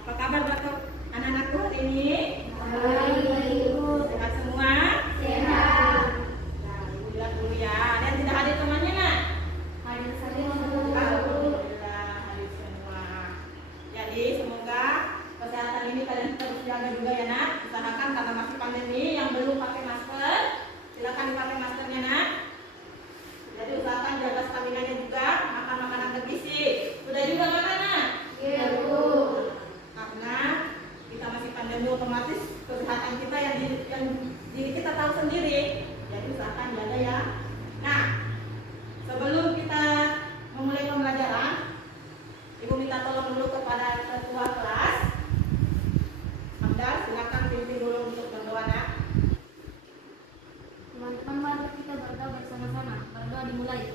Apa kabar buat anak-anakku hari ini? Sehat semua? Sehat. Nah, ibu bilang dulu ya. Ada yang tidak hadir temannya nak? Hadir semua. Alhamdulillah hadir semua. Jadi semoga kesehatan ini kalian terus jaga juga ya nak. Usahakan karena masih pandemi, yang belum pakai masker silakan dipakai maskernya nak. Jadi usahakan jaga stamina-nya juga, makan makanan bergizi. Sudah juga makan nak? Iya bu. Karena kita masih pandemi, otomatis kesehatan kita yang diri kita tahu sendiri. Jadi usahakan jaga ya. Nah, sebelum kita memulai pembelajaran, ibu minta tolong dulu kepada ketua kelas. Hamdar, silakan pimpin dulu untuk berdoa nak. Teman-teman, mari kita berdoa bersama-sama. Berdoa dimulai.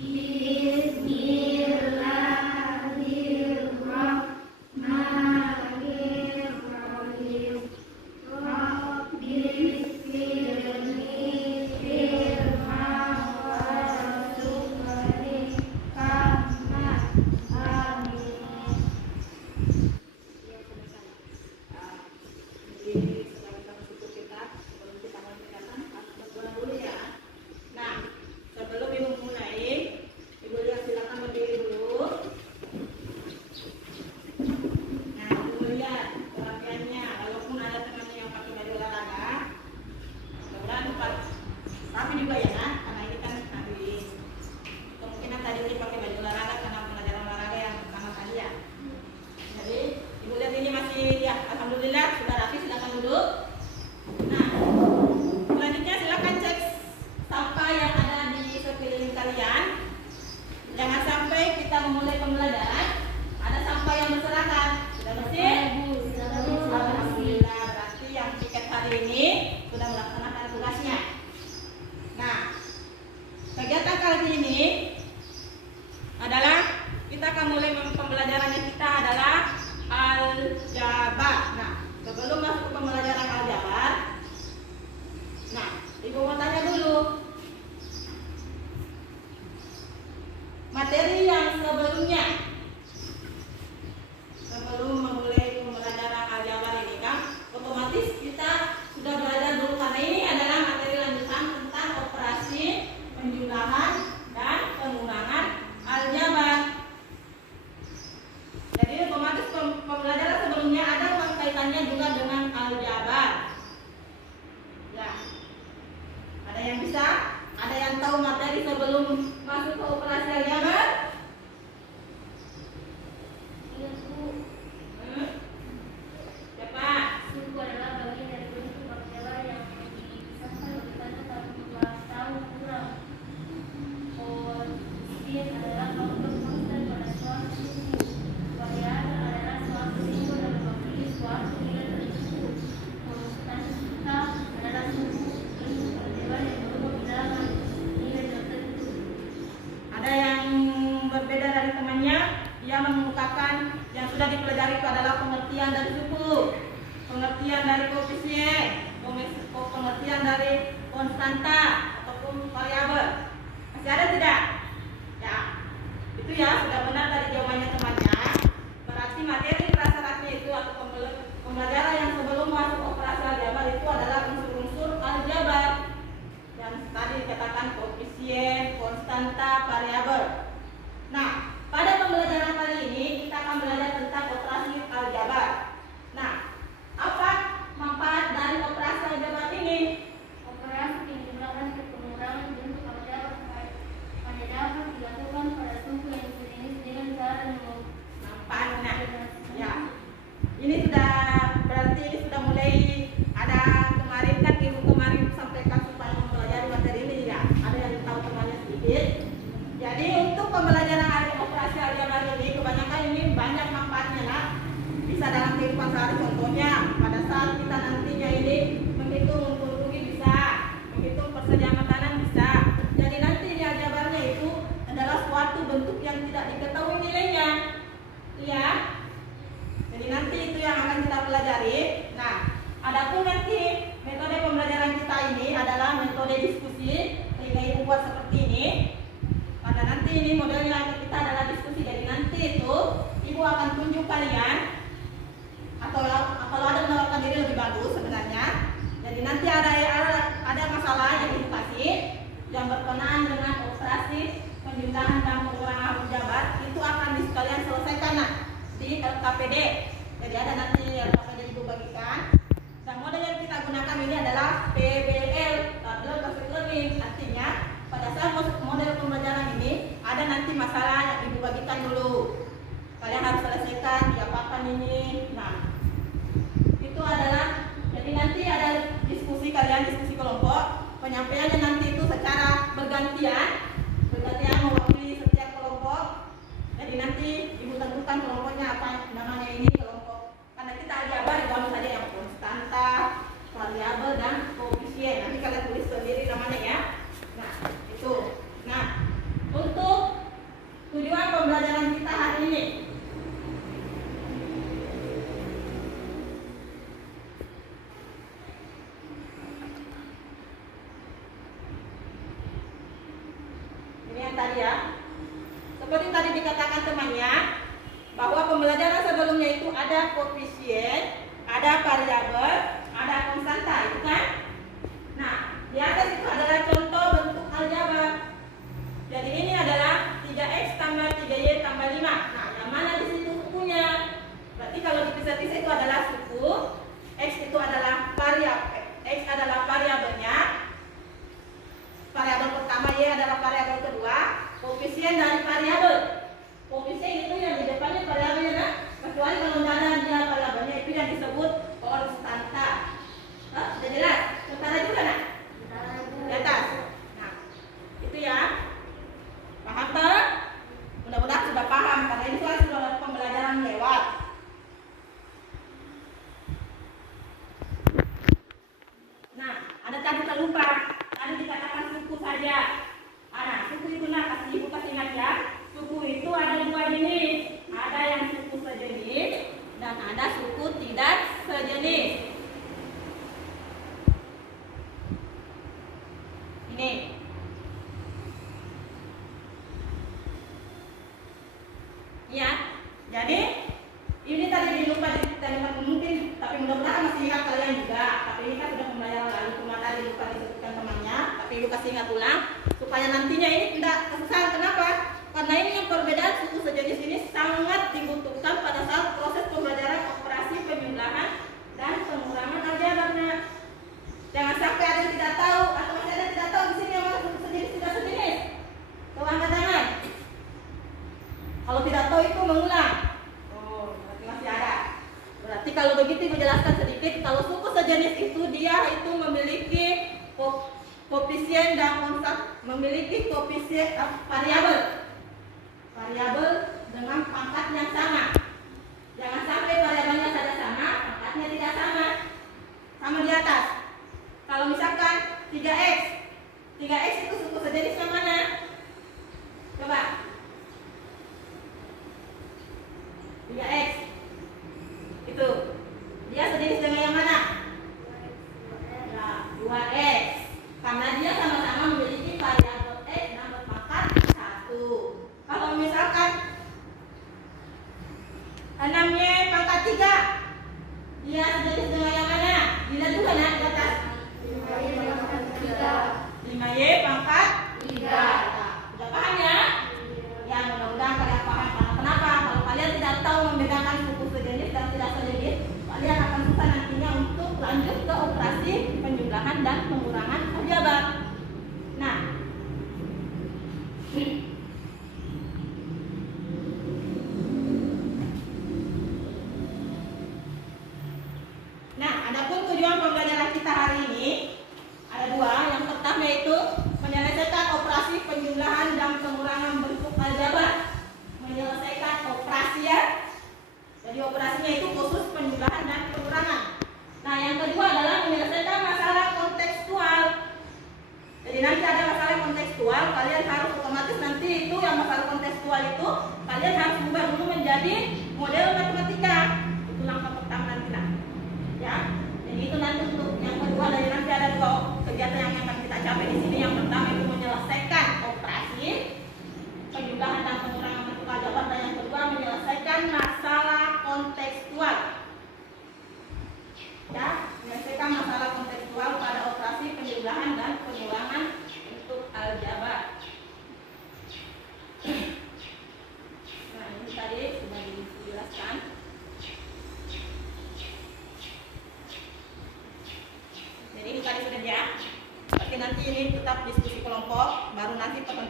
Bismillahirrahmanirrahim. Sebelum ibu mulai, ibu lihat silakan berdiri dulu. Nah, ibu lihat perhatiannya, walaupun ada temannya yang pakai baju olahraga, mudah-mudahan tapi juga ya nak, karena ini kan hari kemungkinan tadi dia pakai baju olahraga karena pelajaran olahraga yang pertama kali ya. Jadi ibu lihat ini masih ya, alhamdulillah sudah rapi, silakan duduk. Nah, selanjutnya silakan cek sampah yang ada di sekeliling kalian. Jangan sampai kita memulai pembelajaran ada sampah yang berserakan. Sudah bersih? Alhamdulillah, berarti yang piket hari ini sudah melaksanakan tugasnya. Nah, kegiatan kali ini adalah kita akan mulai pembelajarannya kita adalah aljabar. Nah, sebelum masuk ke pembelajaran aljabar, nah, ibu mau tanya dulu. Materi yang sebelumnya, sebelum memulai pembelajaran aljabar ini kan, otomatis kita sudah belajar dulu karena ini adalah materi lanjutan tentang operasi penjumlahan dan pengurangan aljabar. Jadi otomatis pembelajaran sebelumnya ada kaitannya juga dengan aljabar. Ya, ada yang bisa? Ada yang tahu materi sebelum masuk ke operasi aljabar? Iya bu. Siapa? Suku adalah bagian dari bentuk aljabar yang dipisahkan lebih banyak pada jumlah tahun kurang. Koefisien adalah faktor konstan pada suatu suku. Variabel adalah suatu simbol yang mewakili suatu nilai tertentu. Konstanta adalah suku bentuk aljabar yang berubah berdasarkan nilai tertentu. Ada yang berbeda dari temannya, dia mengemukakan yang sudah dipelajari itu adalah pengertian dari suku, pengertian dari koefisien, pengertian dari konstanta ataupun variabel. Masih ada tidak? Ya, itu ya sudah benar dari jawabannya temannya. Berarti materi prasyaratnya itu atau pembelajaran yang sebelum masuk operasi aljabar itu adalah unsur-unsur aljabar yang tadi dikatakan koefisien, konstanta, variabel. Nah, pada pembelajaran kali ini kita akan belajar tentang operasi aljabar. Nah, apa manfaat dari operasi aljabar ini? Operasi penjumlahan dan pengurangan bentuk aljabar pada dapat dilakukan pada suku yang sejenis dengan cara Manfaatnya, ya. Ini sudah berarti ini sudah mulai ada kemarin kan ibu kemarin sampaikan supaya mempelajari materi ini ya. Ada yang tahu temannya sedikit. Jadi untuk pembelajaran operasi aljabar ini kebanyakan ini banyak manfaatnya nak. Bisa dalam kehidupan sehari, contohnya pada saat kita nantinya ini menghitung untung rugi bisa, menghitung persediaan makanan bisa. Jadi nanti ini aljabarnya itu adalah suatu bentuk yang tidak diketahui nilainya, ya. Jadi nanti itu yang akan kita pelajari. Nah, adapun nanti metode pembelajaran kita ini adalah metode diskusi. Sehingga ibu buat seperti ini. Pada nanti nanti ini modelnya kita adalah diskusi. Jadi nanti itu ibu akan tunjuk kalian, atau kalau ada menawarkan diri lebih bagus sebenarnya. Jadi nanti ada masalah yang ibu kasih yang berkenaan dengan operasi penjumlahan dan pengurangan pejabat, itu akan kalian selesaikan di LKPD. Jadi ada nanti LKPD ibu bagikan. Dan model yang kita gunakan ini adalah PBL, Public Basic Learning. Artinya pada saat model pembelajaran ini ada nanti masalah yang ibu bagikan dulu. Kalian harus selesaikan diapakan ini. Nah, itu adalah, jadi nanti ada diskusi kalian, diskusi kelompok. Penyampaiannya nanti itu secara bergantian mewakili setiap kelompok. Jadi nanti ibu tentukan kelompoknya apa namanya ini kelompok. Karena kita aljabar itu saja yang konstanta, variabel dan koefisien. Nanti kalian tulis sendiri namanya ya. Nah, itu. Nah, untuk tujuan pembelajaran kita hari ini. Tadi ya, seperti tadi dikatakan temannya bahwa pembelajaran sebelumnya itu ada koefisien, ada variabel, ada konstanta, itu kan? Nah, di atas itu adalah contoh bentuk aljabar. Jadi ini adalah 3x tambah 3y tambah 5. Nah, yang mana di situ sukunya? Berarti kalau dipisah-pisah itu adalah suku, x itu adalah variabel, x adalah variabelnya. Variabel pertama y adalah variabel kedua, koefisien dari variabel. Koefisien itu yang di depannya variabelnya, nah, kecuali kalau tidak ada dia variabelnya itu yang disebut konstanta. Sudah jelas? Konstanta juga nak? Di atas. Nah, itu ya. Paham tak? Mudah-mudahan sudah paham karena ini kan sudah pembelajaran lewat. Nah, ada tadi terlupa. Tadi dikatakan suku saja. Suku itu kasih ibu kasih ingat ya. Suku itu ada dua jenis. Ada yang suku sejenis dan ada suku tidak sejenis. Ini. Ya. Jadi ini tadi dilupa mungkin, tapi mudah-mudahan masih ingat kalian juga. Tapi ini kan sudah pembelajaran lalu, cuma tadi lupa disebutkan temannya. Tapi ibu kasih ingat ulang supaya nantinya ini tidak kesusahan. Kenapa? Karena ini yang perbedaan suku sejenis ini sangat dibutuhkan pada saat proses pembelajaran operasi penjumlahan dan pengurangan aljabarnya. Jangan sampai ada yang tidak tahu atau masih ada yang tidak tahu di sini yang mana suku sejenis tidak sejenis. Tuh angkat tangan. Kalau tidak tahu itu mengulang. Oh, berarti masih ada. Berarti kalau begitu ibu jelaskan sedikit. Kalau suku sejenis itu dia itu memiliki koefisien dan konstan, memiliki koefisien variabel dengan pangkat yang sama. Jangan sampai variabelnya saja sama, pangkatnya tidak sama. Sama di atas. Kalau misalkan 3x itu suku sejenis yang mana? Coba. 3x itu dia sejenis dengan yang mana? 2x. Karena dia sama-sama memiliki variabel x dan berpangkat 1. Kalau misalkan 6y pangkat 3, dia sejenis dengan yang mana? Dilihat juga nah di atas. 5y pangkat 3. Sudah paham ya? Ya, mudah-mudahan kalian paham. Karena kenapa? Kalau kalian tidak tahu membedakan suku sejenis dan tidak sejenis, kalian akan susah nantinya untuk lanjut ke operasi penjumlahan dan pengurangan aljabar. Nah, adapun tujuan pembelajaran kita hari ini ada dua. Yang pertama yaitu menyelesaikan operasi penjumlahan dan pengurangan bentuk aljabar. Menyelesaikan operasi ya. Jadi operasinya itu khusus penjumlahan dan pengurangan. Nah, yang kedua adalah menyelesaikan masalah kontekstual. Jadi nanti ada masalah kontekstual, kalian harus otomatis nanti itu yang masalah kontekstual itu kalian harus ubah dulu menjadi model matematika. Itu langkah pertama nanti lah. Ya. Jadi itu nanti untuk yang kedua. Dari nanti ada dua kegiatan yang akan kita capai di sini. Yang pertama itu menyelesaikan operasi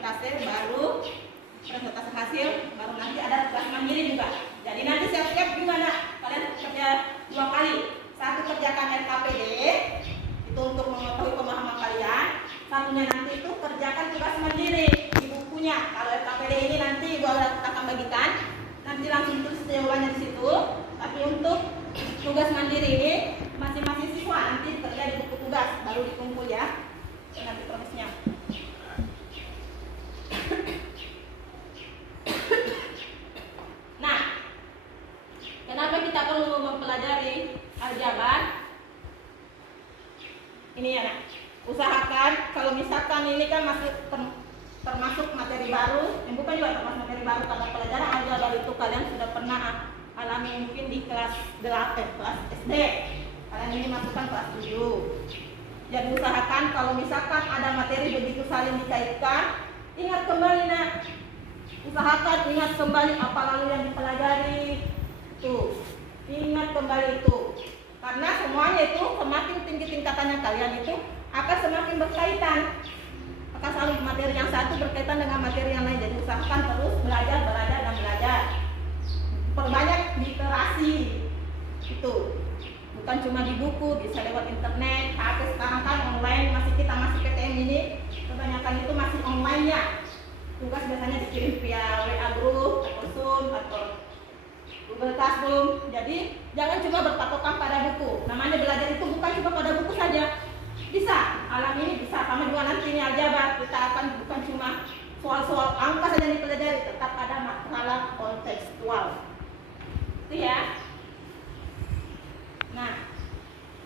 presentase baru presentase hasil, baru nanti ada tugas mandiri juga. Jadi nanti siap-siap gimana? Kalian kerja 2 kali. Satu kerjakan LKPD itu untuk mengetahui pemahaman kalian. Satunya nanti itu kerjakan tugas mandiri di bukunya. Kalau LKPD ini nanti Ibu akan bagikan, nanti langsung tulis jawabannya di situ. Tapi untuk tugas mandiri ini masing-masing siswa nanti kerja di buku tugas baru dikumpul ya. Nanti prosesnya. Nah, kenapa kita perlu mempelajari aljabar? Ini ya nak, usahakan kalau misalkan ini kan masih termasuk materi baru, yang bukan juga termasuk materi baru, karena pelajaran aljabar itu kalian sudah pernah alami mungkin di kelas 8, kelas SD. Kalian ini masukkan kelas 7. Jadi usahakan kalau misalkan ada materi begitu saling dikaitkan, ingat kembali nak. Usahakan ingat kembali apa lalu yang dipelajari. Tuh, ingat kembali itu. Karena semuanya itu semakin tinggi tingkatannya kalian itu akan semakin berkaitan. Akan selalu materi yang satu berkaitan dengan materi yang lain. Jadi usahakan terus belajar, dan belajar. Perbanyak literasi. Itu. Bukan cuma di buku, bisa lewat internet, HP sekarang kan online, kita masih PTM ini, kebanyakan itu masih online ya. Tugas biasanya dikirim via WA group, atau Zoom, atau Google Classroom. Jadi jangan cuma berpatokan pada buku. Namanya belajar itu bukan cuma pada buku saja. Bisa, alam ini bisa, sama juga nanti ini aljabar. Kita akan bukan cuma soal-soal angka saja yang dipelajari, tetap ada masalah kontekstual. Itu ya. Nah,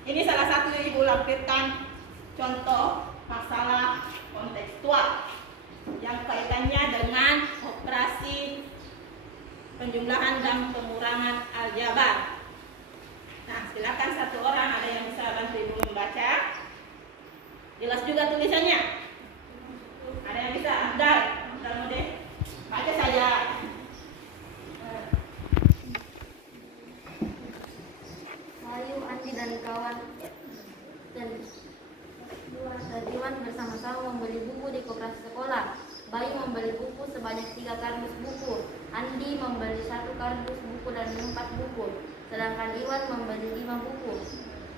ini salah satu yang Ibu lampirkan contoh masalah kontekstual yang kaitannya dengan operasi penjumlahan dan pengurangan aljabar. Nah, silakan satu orang, ada yang bisa bantu Ibu membaca. Jelas juga tulisannya. Ada yang bisa? Abdal Mode. Baca saja. Bayu, Andi dan kawan dan Iwan bersama-sama membeli buku di koperasi sekolah. Bayu membeli buku sebanyak 3 kardus buku. Andi membeli 1 kardus buku dan 4 buku. Sedangkan Iwan membeli 5 buku.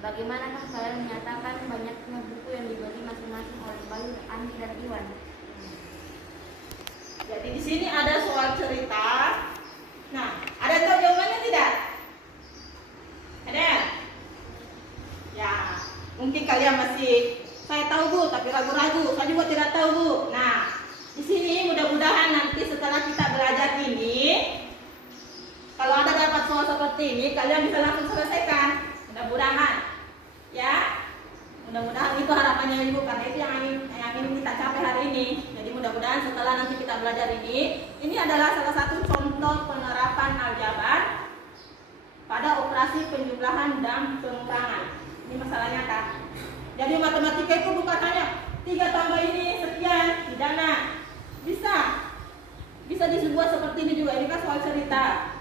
Bagaimanakah kalian menyatakan banyaknya buku yang dibeli masing-masing oleh Bayu, Andi dan Iwan? Jadi di sini ada soal cerita. Nah, ada tahu jawabannya tidak? Ada? Ya, mungkin kalian masih, saya tahu Bu, tapi ragu-ragu. Saya juga tidak tahu Bu. Nah, di sini mudah-mudahan nanti setelah kita belajar ini, kalau ada dapat soal seperti ini, kalian bisa langsung selesaikan. Mudah-mudahan, ya. Mudah-mudahan itu harapannya Ibu, karena itu yang ingin kita capai hari ini. Jadi mudah-mudahan setelah nanti kita belajar ini adalah salah satu contoh penerapan aljabar pada operasi penjumlahan dan pengurangan. Ini masalah nyata. Jadi matematika itu bukan hanya 3 tambah ini sekian, tidak nak. Bisa dibuat seperti ini juga. Ini kan soal cerita.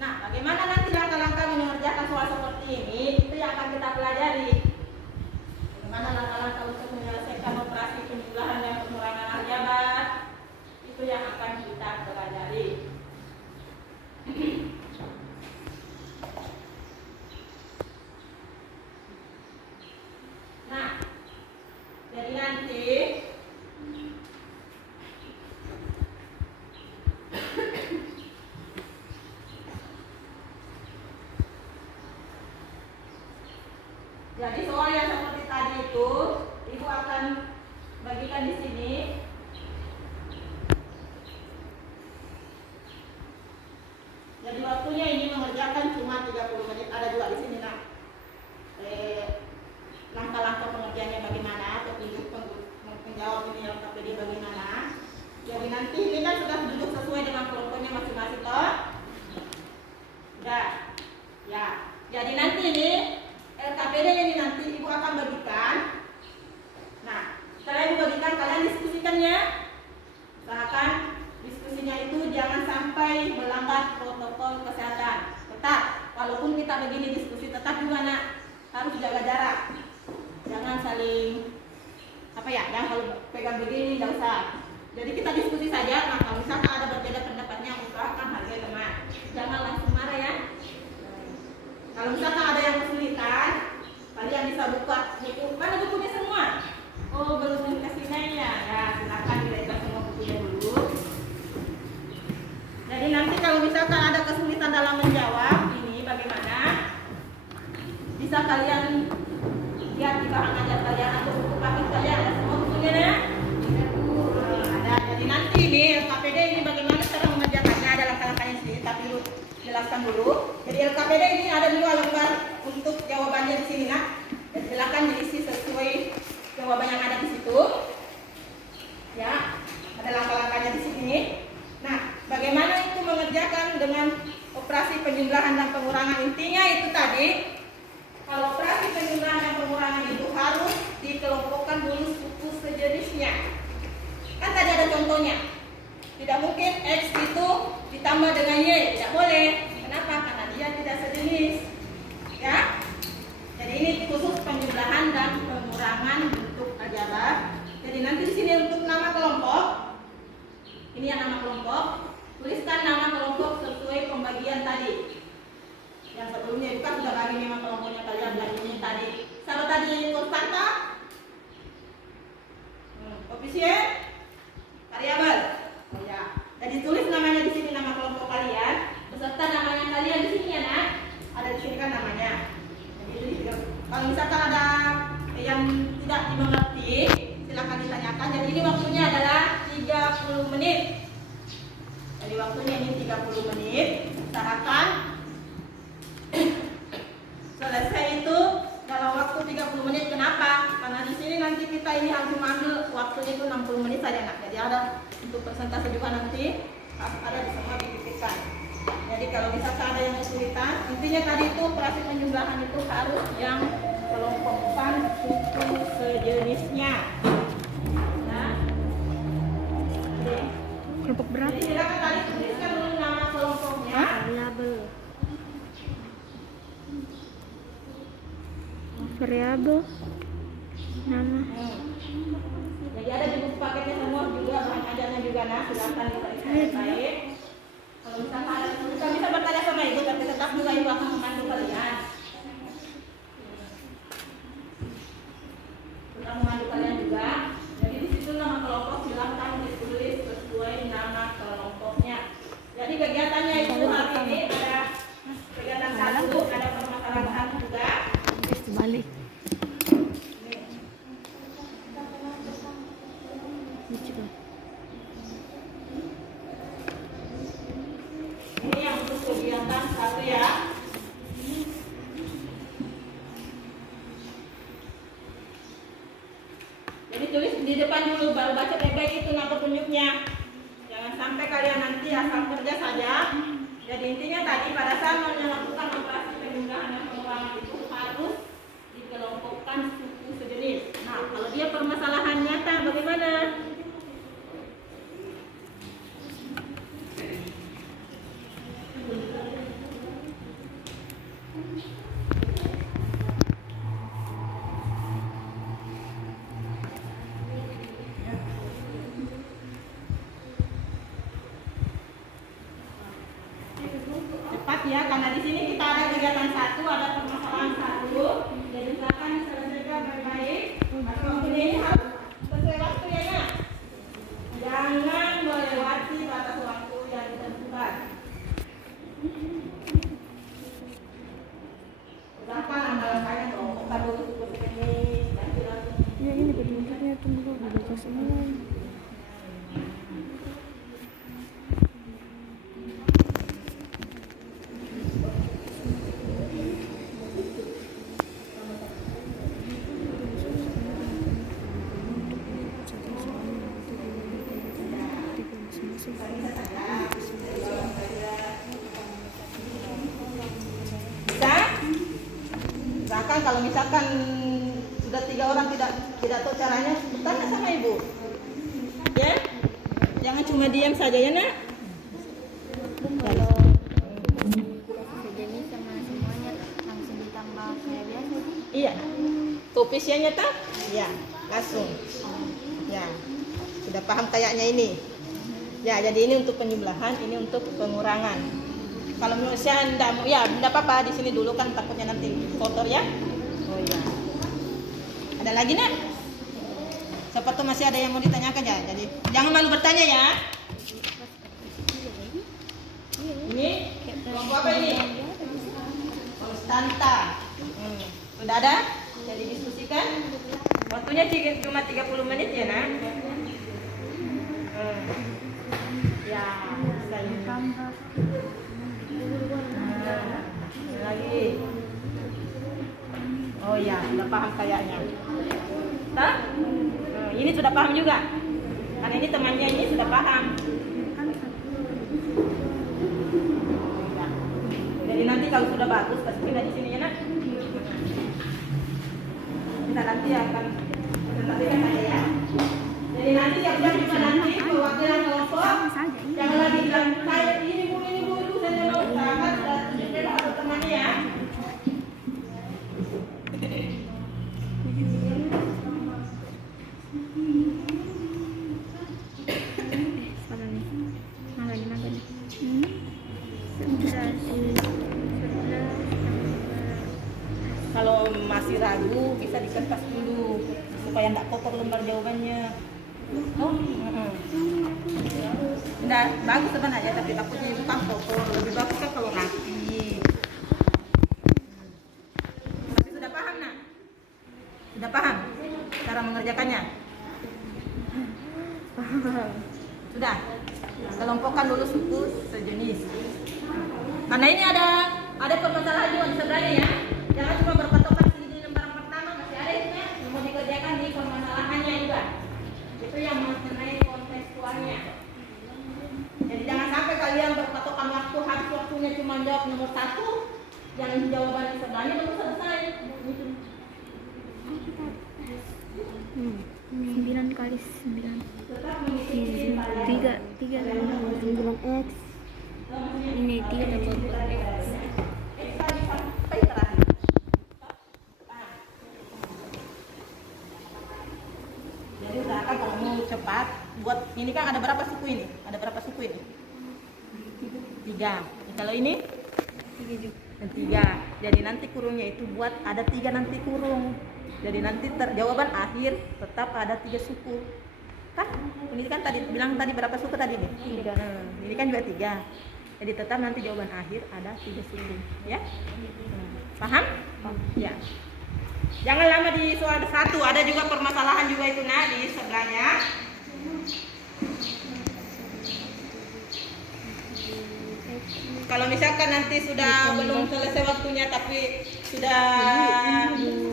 Nah, bagaimana nanti langkah-langkah mengerjakan soal seperti ini? Itu yang akan kita pelajari. Bagaimana langkah-langkah untuk menyelesaikan operasi penjumlahan dan pengurangan aljabar? Itu yang akan kita pelajari. Nah, jadi nanti jadi soal yang seperti tadi itu Ibu akan bagikan di sini. Jadi waktunya ini mengerjakan cuma 30 menit. Ada juga di sini nah. Langkah-langkah pengerjaannya bagaimana, petunjuk menjawab ini yang KPD bagaimana. Jadi nanti ini kan sudah duduk sesuai dengan kelompoknya masing-masing toh. Sudah. Ya. Jadi nanti ini LKPD ini nanti Ibu akan bagikan. Nah, setelah Ibu bagikan kalian diskusikannya. Usahakan diskusinya itu jangan sampai melanggar protokol kesehatan. Tetap, walaupun kita begini diskusi, tetap juga nak harus jaga jarak. Jangan saling jangan kalau pegang begini, tidak usah. Jadi misalkan ada kesulitan dalam menjawab ini bagaimana? Bisa kalian lihat di bahan ajar kalian atau buku paket kalian, ada semua bukunya ya? Ada. Jadi nanti ini LKPD ini bagaimana cara mengerjakannya, ada langkah-langkahnya sendiri, tapi dulu jelaskan dulu. Jadi LKPD ini ada 2 lembar untuk jawabannya di sini, nah. Dan silakan diisi sesuai jawaban yang ada di situ. Ya, ada langkah-langkahnya di sini. Nah, bagaimana itu mengerjakan dengan operasi penjumlahan dan pengurangan? Intinya itu tadi, kalau operasi penjumlahan dan pengurangan itu harus dikelompokkan dulu suku sejenisnya. Kan tadi ada contohnya. Tidak mungkin X itu ditambah dengan Y, tidak boleh. Kenapa? Karena dia tidak sejenis. Ya. Jadi ini khusus penjumlahan dan pengurangan bentuk aljabar. Jadi nanti di sini untuk nama kelompok. Ini yang nama kelompok. Tuliskan nama kelompok sesuai pembagian tadi. Yang sebelumnya itu kan sudah bagi memang kelompoknya kalian dan ini tadi. Sama tadi konstanta, koefisien, variabel. Oh ya. Jadi tulis namanya di sini nama kelompok kalian beserta namanya kalian di sini ya nak. Ada di sini kan namanya. Jadi kalau misalkan ada yang tidak dimengerti, silakan ditanyakan. Jadi ini waktunya adalah 30 menit. Jadi waktunya ini 30 menit. Usahakan selesai itu dalam waktu 30 menit. Kenapa? Karena di sini nanti kita ini harus mengambil waktunya itu 60 menit saja nak. Jadi ada untuk persentase juga nanti ada di semua dipikirkan. Jadi kalau misalkan ada yang kesulitan, intinya tadi itu operasi penjumlahan itu harus yang kelompokkan suku sejenisnya. Nah, Kelompok berapa? jadi silakan tadi tuliskan dulu nama kelompoknya. Variabel. Variabel. Nama. Jadi ada di buku paketnya semua juga, bahan ajarnya juga nah, silakan diperiksa baik. Kalau misalkan ada kesulitan bisa bertanya sama ibu, tapi tetap juga ibu akan memandu kalian. Tetap memandu kalian juga. Jadi di situ nama kelompok silakan ditulis sesuai nama kelompoknya. Jadi kegiatannya itu hari ini ada kegiatan 1, ada permasalahan juga. Balik. Ini yang untuk kegiatan 1 ya. Jadi tulis di depan dulu, baru baca baik-baik itu nama petunjuknya. Jangan sampai kalian nanti asal kerja saja. Jadi intinya tadi pada saat melakukan operasi penjumlahan dan pengurangan itu harus dikelompokkan suku sejenis. Nah, kalau dia permasalahan nyata bagaimana? Cepat ya, karena di sini kita ada kegiatan 1, ada permasalahan 1. Jadi silakan diselesaikan baik-baik. Tapi ini harus sesuai waktu ya nak. Jangan melewati batas waktu yang ditentukan. Usahakan anda kalian kelompokkan dulu suku sejenis dan silakan. Ya ini petunjuknya tunggu dibaca semua. Bisa? Misalkan kalau misalkan sudah 3 orang tidak tahu caranya, tanya sama ibu. Ya? Jangan cuma diam saja ya nak. Kalau sejenis sama semuanya langsung ditambah kayak biasa sih. Iya. Koefisiennya tak? Ya, langsung. Ya. Sudah paham kayaknya ini. Ya, jadi ini untuk penjumlahan, ini untuk pengurangan. Kalau menurut saya enggak apa-apa di sini dulu kan takutnya nanti kotor ya. Oh iya. Ada lagi nak? Siapa tuh masih ada yang mau ditanyakan ya? Jadi jangan malu bertanya ya. Ini kelompok apa ini? Konstanta. Sudah ada? Jadi diskusikan. Waktunya cuma 30 menit ya, nak? Ya, bisa ini. Lagi. Oh ya, sudah paham kayaknya. Hah? Ini sudah paham juga. Karena ini temannya ini sudah paham. Jadi nanti kalau sudah bagus, pasti pindah di sini ya, nak. Kita nanti akan menetapkan saja ya. Jadi nanti siap-siap juga nanti perwakilan kelompok jangan lagi bilang kayak ini bu itu saya mau usahakan sudah tunjukkan atau temannya ya. Salah nih. Nah, lagi naga nih. 11. Kalau masih ragu bisa dikertas dulu supaya tidak kotor lembar jawabannya. Oh, Nggak bagus sebenarnya tapi takutnya itu kan kotor. Lebih bagus kan kalau rapi. Tapi sudah paham nak? Sudah paham cara mengerjakannya? Sudah. Kelompokkan dulu suku sejenis. Karena ini ada permasalahan juga di sebelahnya ya. Jangan cuma berpatokan di lembar pertama, masih ada itu ya. Mau dikerjakan di permasalahannya juga. Itu yang mengenai kontekstualnya. Jadi jangan sampai kalian berpatokan waktu, habis waktunya cuma jawab nomor 1, yang jawaban di sebelahnya baru selesai. 9 kali 9. Tetap mengikuti 3 9x. Ini 3 tambah 4x. sampai terakhir. Jadi usahakan kalau mau cepat buat ini kan ada berapa suku ini? Ada berapa suku ini? 3. Kalau ini 3 juga. 3. Jadi nanti kurungnya itu buat ada 3 nanti kurung. Jadi nanti jawaban akhir tetap ada 3 suku. Kan? Ini kan tadi bilang tadi berapa suku tadi nih? 3. Ini kan juga 3. Jadi tetap nanti jawaban akhir ada 3 suku, ya? Paham? Ya. Jangan lama di soal 1, ada juga permasalahan juga itu nah di sebelahnya. Kalau misalkan nanti sudah belum selesai waktunya tapi sudah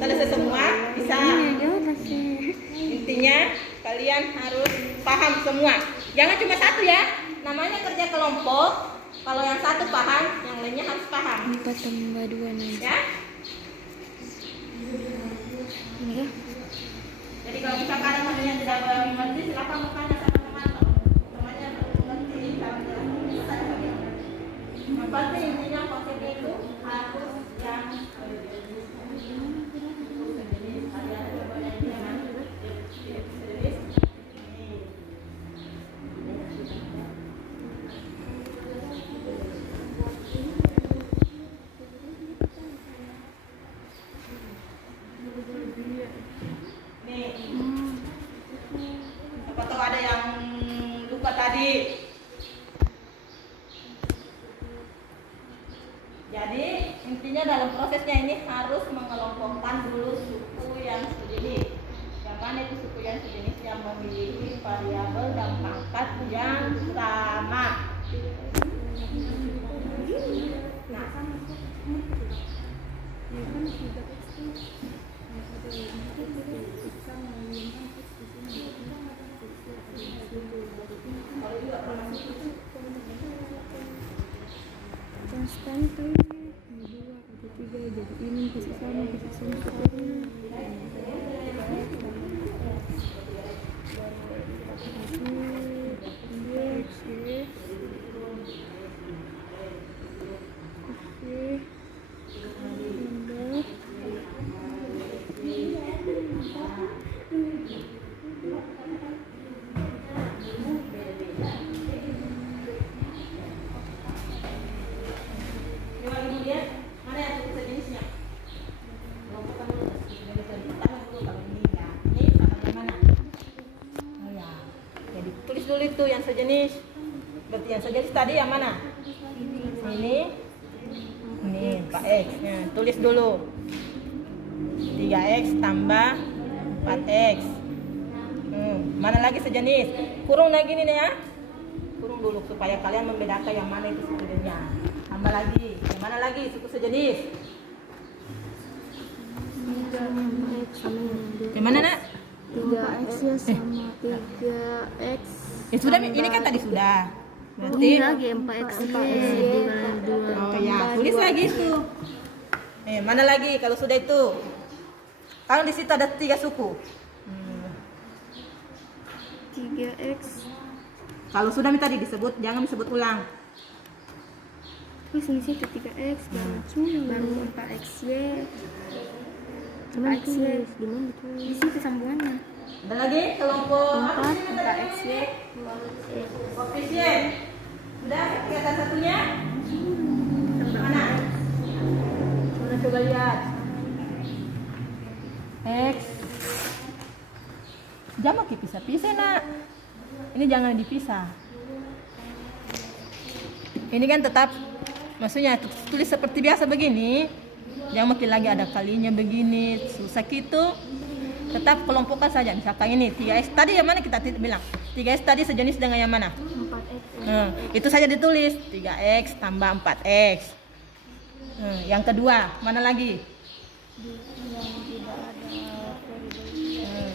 selesai semua, bisa. Intinya kalian harus paham semua. Jangan cuma 1 ya. Namanya kerja kelompok. Kalau yang 1 paham, yang lainnya harus paham. 4 tambah 2 nih. Ya. Ini kah? Jadi kalau misalkan ada teman yang tidak mengerti, silakan bertanya sama teman. Temannya mengerti, cara menjelaskan. Yang penting intinya konsepnya itu harus yang siapa tahu ada yang lupa tadi. Jadi intinya dalam prosesnya ini harus mengelompokkan dulu suku yang sejenis. Yang mana itu suku yang sejenis yang memiliki variabel dan pangkat yang sama. Nah, konstanta ini 2 atau 3 jadi ini bisa sama sukunya. coba ibu lihat mana yang suku sejenisnya. Kelompokkan dulu. Pertama dulu kalau ini ya. Ini sama yang mana? Oh ya. Jadi tulis dulu itu yang sejenis. Berarti yang sejenis tadi yang mana? Ini 4x. Nah, tulis dulu. 3x tambah 4x. Mana lagi sejenis? Kurung lagi nih ya. Kurung dulu supaya kalian membedakan yang mana itu sejenisnya. Tambah lagi. Yang mana lagi suku sejenis? Yang mana nak? 3x ya sama 3x. Sudah, ini kan tadi sudah. Berarti Ini lagi 4x dibagi 2. oh ya, tulis lagi itu. Mana lagi kalau sudah itu? Kalau di situ ada 3 suku. 3x. Kalau sudah tadi disebut, jangan disebut ulang. Terus di situ 3x baru 4xy. Cuman tulis gimana tuh? Di situ sambungannya. Ada lagi kelompok 4xy. koefisien. Sudah kelihatan satunya? Mana? Mana coba lihat. X. Jangan dipisah-pisah nak. Ini jangan dipisah. Ini kan tetap, maksudnya tulis seperti biasa begini. Jangan makin lagi ada kalinya begini, susah gitu. Tetap kelompokkan saja. Misalkan ini 3x tadi yang mana kita bilang? 3x tadi sejenis dengan yang mana? 4x. Itu saja ditulis 3x tambah 4x. Yang kedua, mana lagi? Yang tidak ada variabel.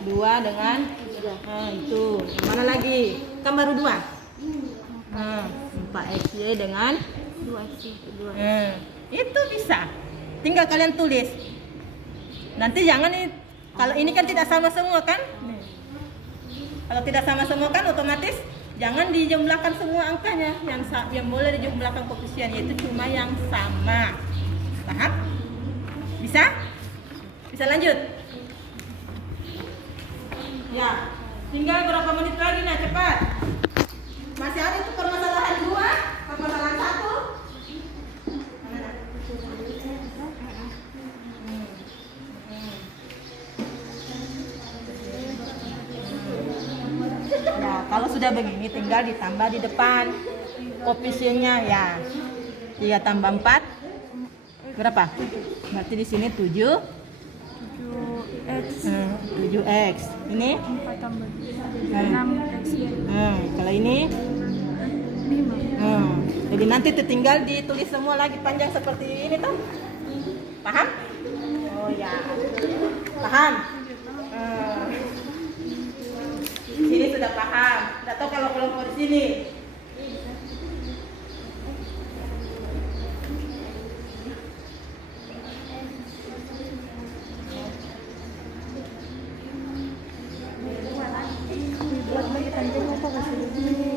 2 dengan itu. Mana lagi? Kan baru 2. 4xy dengan 2x. itu bisa. Tinggal kalian tulis. Nanti jangan nih, kalau ini kan tidak sama semua kan? Kalau tidak sama semua kan otomatis jangan dijumlahkan semua angkanya. Yang boleh dijumlahkan koefisien yaitu cuma yang sama. Paham? Bisa? Bisa lanjut? Ya, tinggal berapa menit lagi nah, cepat. Masih ada tuh permasalahan 2, permasalahan 1. Ya, kalau sudah begini tinggal ditambah di depan koefisiennya ya. 3 tambah 4 berapa? Berarti di sini 7. 7x. Ini 4 tambah 6x. kalau ini 5. Jadi nanti tinggal ditulis semua lagi panjang seperti ini tuh. Paham? Oh ya. Paham? Sini sudah paham. Tidak tahu kalau kelompok di sini. Buat lagi panjang apa kasih begini.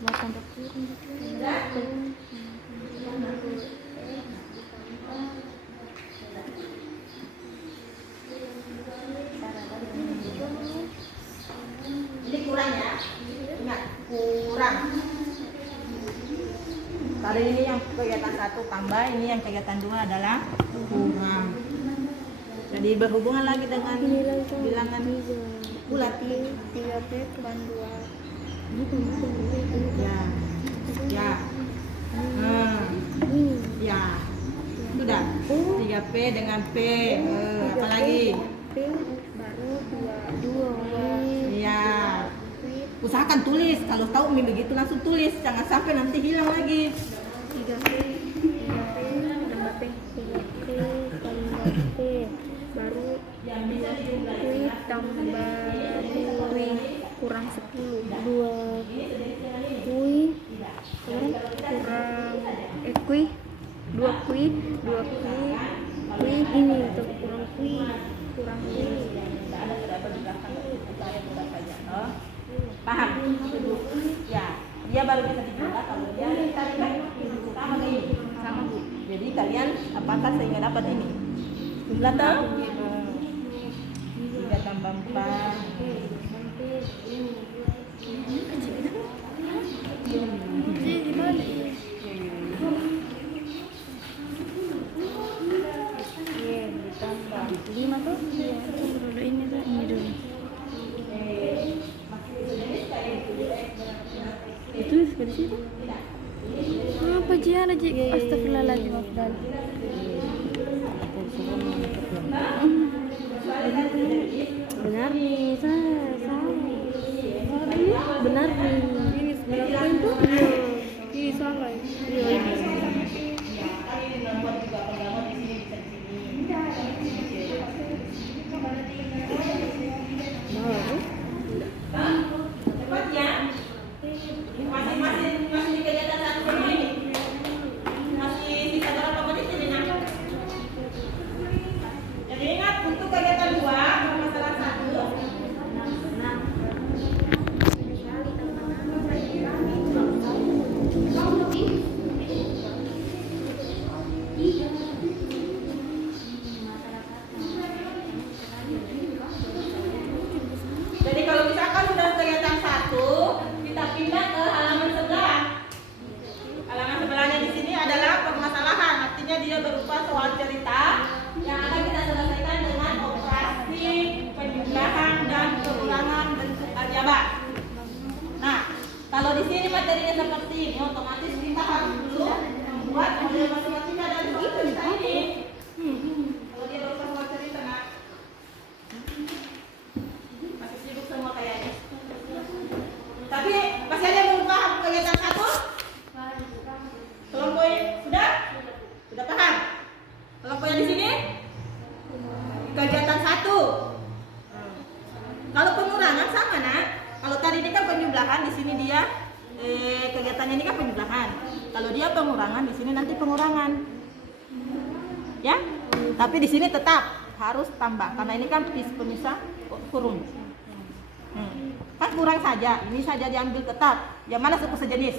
Buat tambah kurung. Ini kurang ya. Ingat, kurang. Tadi ini yang kegiatan 1 tambah, ini yang kegiatan 2 adalah kurang. Jadi berhubungan lagi dengan bilangan bulat. 3p kurang 2. Ya. Ya. Ya. Sudah. 3p dengan p. Apa lagi? P baru 2. Ya. Usahakan tulis. Kalau tahu begitu langsung tulis. Jangan sampai nanti hilang lagi. 3p tambah p 3p tambah p baru kui tambah kui kurang 10 2 kui kurang kui 2 kui ini untuk kurang kui Paham? Ya. Dia baru bisa dijumlah kalau dia tadi kan sama ini. Sama Bu. Jadi kalian apakah sehingga dapat ini? Jumlah tahu? 3 tambah 4. ditambah 5 tuh dulu ini dulu itu dari situ Ji, ada Ji. Astagfirullahaladzim. Benar nih, benar nih. Ini sebenarnya itu ini salah. Cepat ya. Masih di kegiatan satu ini. Masih sisa berapa menit ini nak? Jadi ingat untuk kegiatan 2 masalah 1. Jadi kalau misalkan sudah kegiatan 1, kita pindah ke halaman sebelah. Halaman sebelahnya di sini adalah permasalahan, artinya dia berupa soal cerita yang akan kita selesaikan dengan operasi penjumlahan dan pengulangan bentuk aljabar. Nah, kalau di sini materinya seperti ini, otomatis kita harus dulu membuat model matematika dari soal cerita ini. Kalau dia berupa soal cerita, nah, masih sibuk semua kayaknya. Tapi masih ada yang belum paham kegiatan 1? Kelompok sudah? Sudah paham? Kelompoknya di sini? Kegiatan 1. Kalau pengurangan sama nak. Kalau tadi ini kan penjumlahan, di sini dia kegiatannya ini kan penjumlahan. Kalau dia pengurangan, di sini nanti pengurangan. Ya? Tapi di sini tetap harus tambah karena ini kan pemisah kurung. Kan kurang saja, ini saja diambil tetap. Yang mana suku sejenis?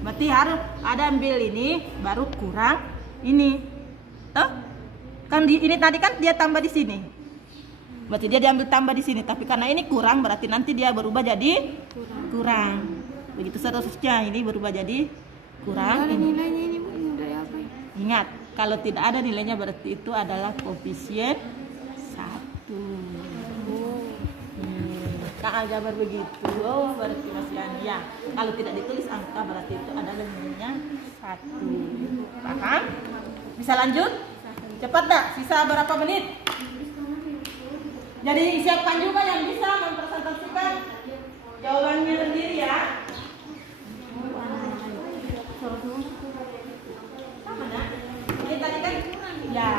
Berarti harus ada ambil ini baru kurang ini. Toh? Kan ini tadi kan dia tambah di sini. Berarti dia diambil tambah di sini, tapi karena ini kurang berarti nanti dia berubah jadi kurang. Begitu seterusnya, ini berubah jadi kurang. Nilainya ini Bu, dari apa? Ingat, kalau tidak ada nilainya berarti itu adalah koefisien 1. Kak aljabar begitu. Oh, berarti masih ada ya. Kalau tidak ditulis angka berarti itu adalah nilainya 1. Paham? Bisa lanjut? Cepat dah. Sisa berapa menit? Jadi siapkan juga yang bisa mempresentasikan jawabannya sendiri ya. Sama nak? Ini tadi kan ya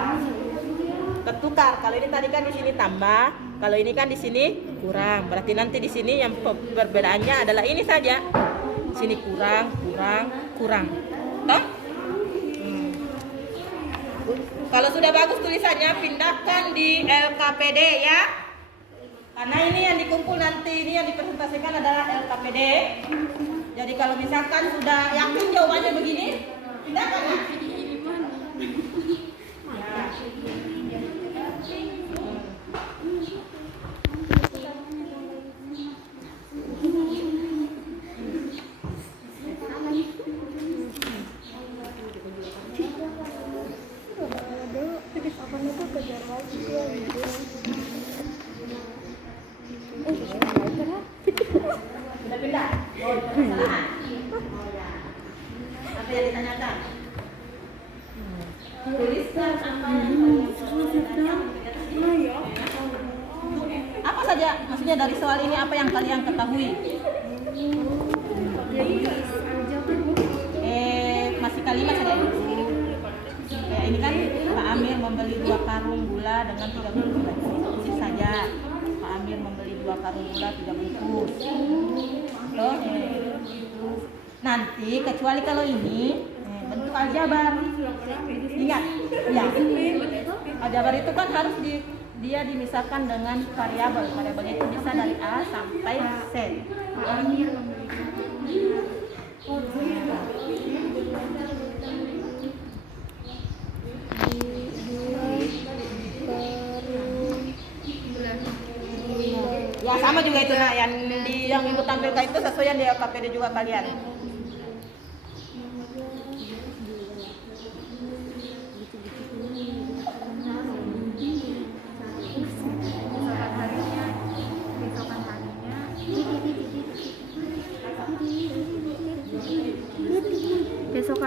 ketukar. Kalau ini tadi kan di sini tambah, kalau ini kan di sini kurang. Berarti nanti di sini yang perbedaannya adalah ini saja. Sini kurang, kurang. Toh? Kalau sudah bagus tulisannya, pindahkan di LKPD ya. Karena ini yang dikumpul nanti, ini yang dipresentasikan adalah LKPD. Jadi kalau misalkan sudah yakin jawabannya begini, pindahkan ya. Sudah pindah? Oh, kesalahan. Apa yang ditanyakan? Tuliskan apa yang apa saja? Maksudnya dari soal ini apa yang kalian ketahui? Masih kalimat saja dulu. Ini kan Pak Amir membeli 2 karung gula dengan 3 bungkus. Isi saja. Pak Amir membeli 2 karung gula 3 bungkus. Loh, nanti kecuali kalau ini bentuk aljabar. Ingat, ya. Aljabar itu kan harus dia dimisahkan dengan variabel. Variabelnya itu bisa dari A sampai Z. Ya sama juga itu nak, yang ibu tampilkan itu sesuai yang di LKPD juga kalian.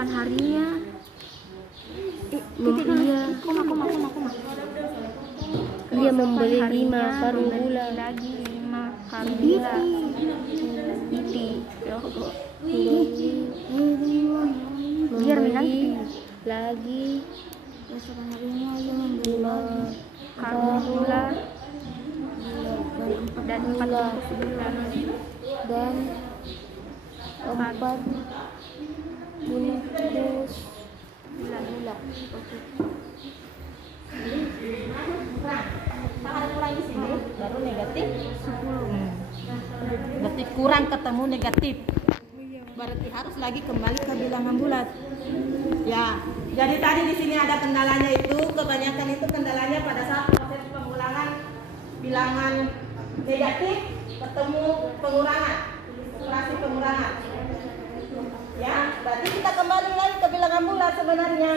kapan harinya. Titik dulu. Koma. Dia membeli 5 karung gula. Lagi 5 karung gula. Biar Membeli lagi Keesokan harinya ia membeli 5 karung gula dan 4 gula bungkus gula. dan 4 bungkus gula. Ada kurang di sini, baru negatif 10. Berarti kurang ketemu negatif. Berarti harus lagi kembali ke bilangan bulat. Ya, jadi tadi di sini ada kendalanya itu, kebanyakan itu kendalanya pada saat proses pengulangan bilangan negatif ketemu pengurangan, operasi pengurangan. Ya, berarti kita kembali lagi ke bilangan bulat sebenarnya.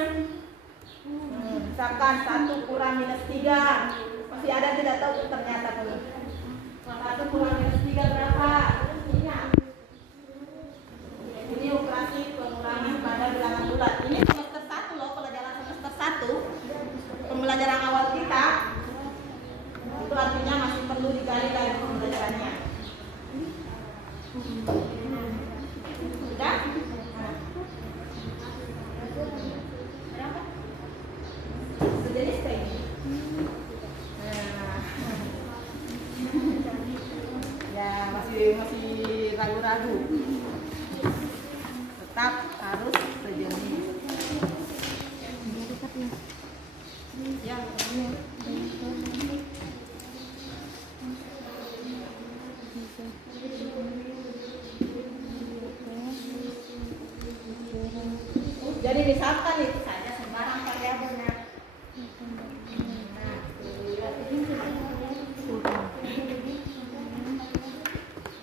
Misalkan 1 kurang minus 3, masih ada tidak tahu ternyata tuh. 1 kurang minus 3 berapa? Ini operasi pengurangan pada bilangan bulat. Ini semester 1 loh, pelajaran semester 1. Pembelajaran awal kita. Itu artinya masih perlu digali lagi pembelajarannya. Sudah? Sejenis kayak gini. Ya, masih ragu-ragu. Tetap harus sejenis. Ya, ini. Jadi misalkan itu saja sembarang variabelnya.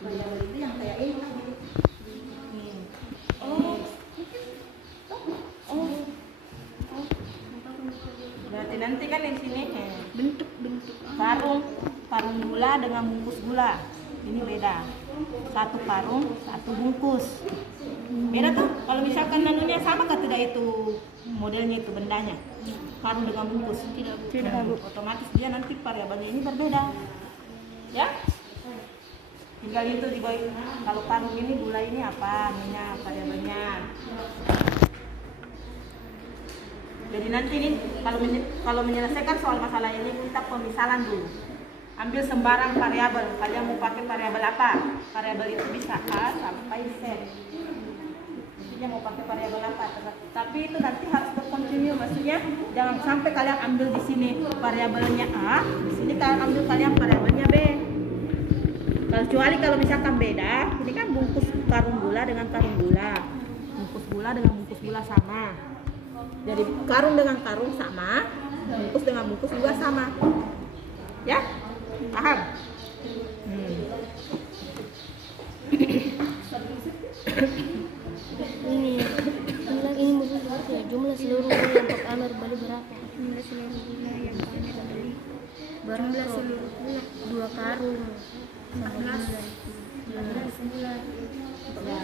Variabel itu yang kayak ini. Berarti nanti kan di sini Bentuk karung gula dengan bungkus gula. Ini beda. 1 karung, 1 bungkus. Beda tuh. Kalau misalkan nanunya sama kan tidak itu modelnya itu bendanya. Karung dengan bungkus. Tidak. Otomatis dia nanti variabelnya ini berbeda. Ya? Tinggal itu dibagi. Kalau karung ini gula ini apa? Namanya variabelnya. Jadi nanti nih kalau menyelesaikan soal masalah ini kita pemisalan dulu. Ambil sembarang variabel. Kalian mau pakai variabel apa? Variabel itu bisa A sampai Z. Intinya mau pakai variabel apa? Tapi itu nanti harus terkontinu. Maksudnya jangan sampai kalian ambil di sini variabelnya A, di sini kalian variabelnya B. Kecuali kalau misalkan beda, ini kan bungkus karung gula dengan karung gula, bungkus gula dengan bungkus gula sama. Jadi karung dengan karung sama, bungkus dengan bungkus juga sama. Ya? Paham? Ini mungkin ya, jumlah seluruh gula yang Pak Amir beli berapa? jumlah seluruh gula yang kami beli. Jumlah Seluruh gula 2 karung. 14 bulan. Ya.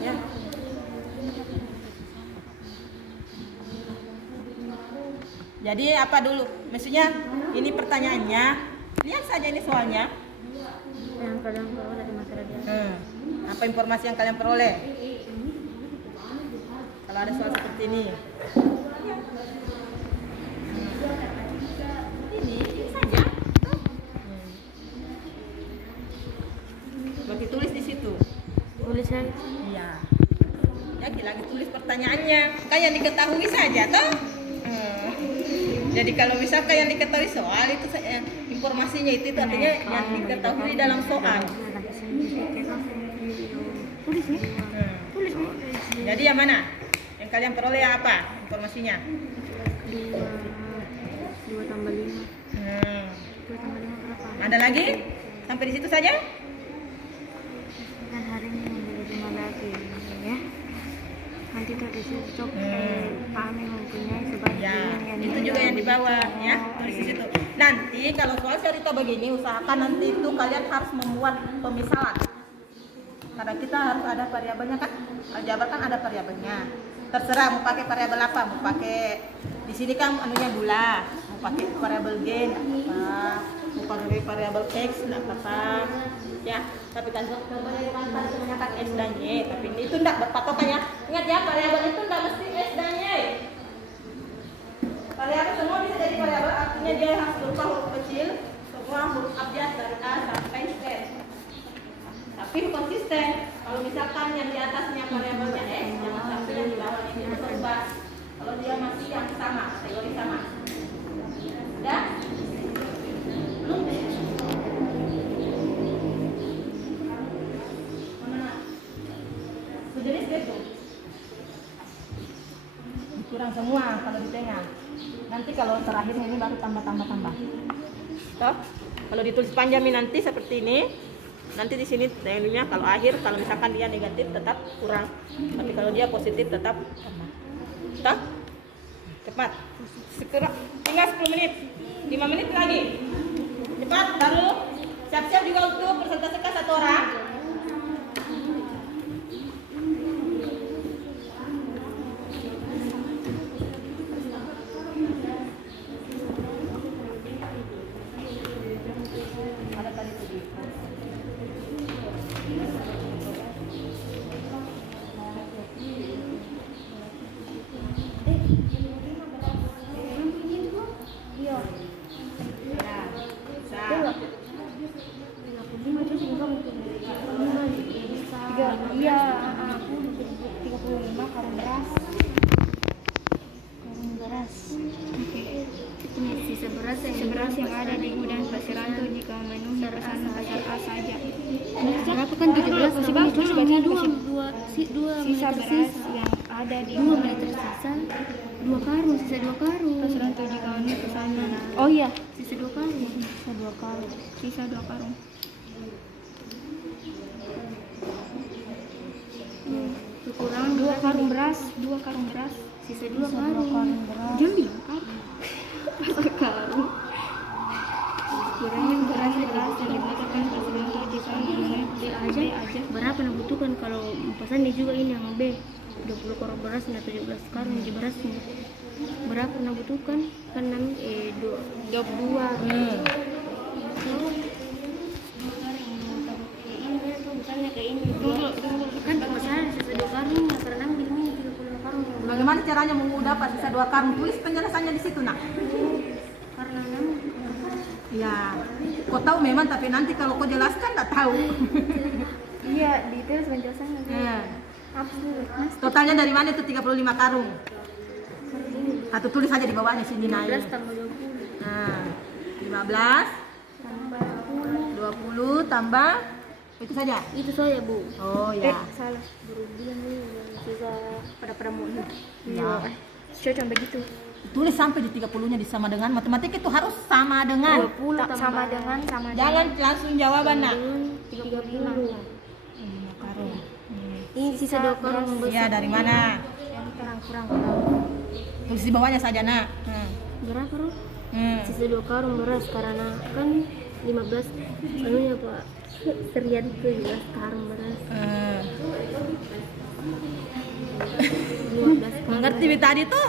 Ya. Jadi apa dulu? Maksudnya ini pertanyaannya. Lihat saja ini soalnya. Yang kalian peroleh dari materi. Apa informasi yang kalian peroleh? Kalau ada soal seperti ini. Ini saja. Bagi tulis di situ. Tulis aja. Iya. Ya, lagi tulis pertanyaannya. Kayak diketahui saja, toh? Jadi kalau misalkan yang diketahui soal itu informasinya itu artinya yang diketahui dalam soal. Tulis nih. Tulis nih. Jadi yang mana? Yang kalian peroleh apa informasinya? 2 tambah 5. 2 tambah 5 berapa? Ada lagi? Sampai di situ saja? Kan hari ini membeli 5 lagi ya. Nanti tuh dicocok kami mempunyai sebanyak Ya, yang itu juga yang di bawah ya, tulis di situ. Nanti kalau soal cerita begini, usahakan nanti itu kalian harus membuat pemisalan. Karena kita harus ada variabelnya kan, aljabar kan ada variabelnya. Terserah mau pakai variabel apa, mau pakai di sini kan anunya gula, mau pakai variabel g nggak apa, mau pakai variabel x nggak apa, ya. Tapi kan kebanyakan x dan y, tapi ini itu nggak berpatokan ya. Ingat ya, variabel itu nggak mesti x dan y. Variabel semua bisa jadi variabel, artinya dia harus berupa huruf kecil, semua huruf abjad dari A sampai Z. Tapi konsisten. Kalau misalkan yang di atasnya variabelnya x, jangan sampai yang di bawahnya itu berubah. Kalau dia masih yang sama, kategori sama. Sudah? Belum deh. Mana? Sejenis itu. Kurang semua kalau di tengah. Nanti kalau terakhir ini baru tambah. Toh? Kalau ditulis panjang nanti seperti ini. Nanti di sini value-nya kalau akhir, kalau misalkan dia negatif tetap kurang, tapi kalau dia positif tetap tambah. Toh? Cepat. Segera. Tinggal 10 menit. 5 menit lagi. Cepat, baru siap-siap juga untuk persentase kelas 1 orang. Ada tadi tuh. Iya. Ya, bisa. Iya, aku 35 karung beras. Sisa beras yang ada di gudang Pasiranto jika memenuhi pesanan pasar A saja. Berapa kan 17 masih bagus, berarti dua sisa beras yang ada di 2 meter sisa 2 karung, sisa 2 karung. Pasiranto jika memenuhi pesanan. Oh iya, sisa 2 karung. Sisa 2 karung. Kekurangan 2 karung beras, sisa 2 karung. Jangan bilang apa karung. Kekurangan beras yang dibutuhkan Pasiranto jika memenuhi aja. Berapa yang dibutuhkan kalau pesannya juga ini yang B. 20 karung beras dan 17 karung di berasnya. Berapa yang dibutuhkan? Kan 22. Bukannya kayak ini. Kan pesanan sisa 2 karung, karena ambil ini 30 karung. Bagaimana caranya dapat sisa 2 karung? Tulis penjelasannya di situ, nak. Karena Ya, kau tahu memang, tapi nanti kalau kau jelaskan tak tahu. iya, detail penjelasannya. Ya. Mas, Totalnya dari mana itu 35 karung? Atau tulis saja di bawahnya sini 15 naik. tambah 20. Nah, 15 Tambah 20 tambah itu saja. itu saja, Bu. Oh ya. Salah. Berlebihan nih, sisa pada mau ini. Ya. Cocok begitu. Tulis sampai di 30-nya sama dengan matematik itu harus sama dengan. 20 sama dengan Jangan langsung jawaban, nak. 35. Karung. Ini sisa 2 karung besar. Ya, dari mana? Yang kurang. Tulis di bawahnya saja, nak. Berapa, Bro? Hmm. Sisa 2 karung beras karena kan 15 anunya, Pak. Serian 17 karung beras. 15 karung. Mengerti tadi tuh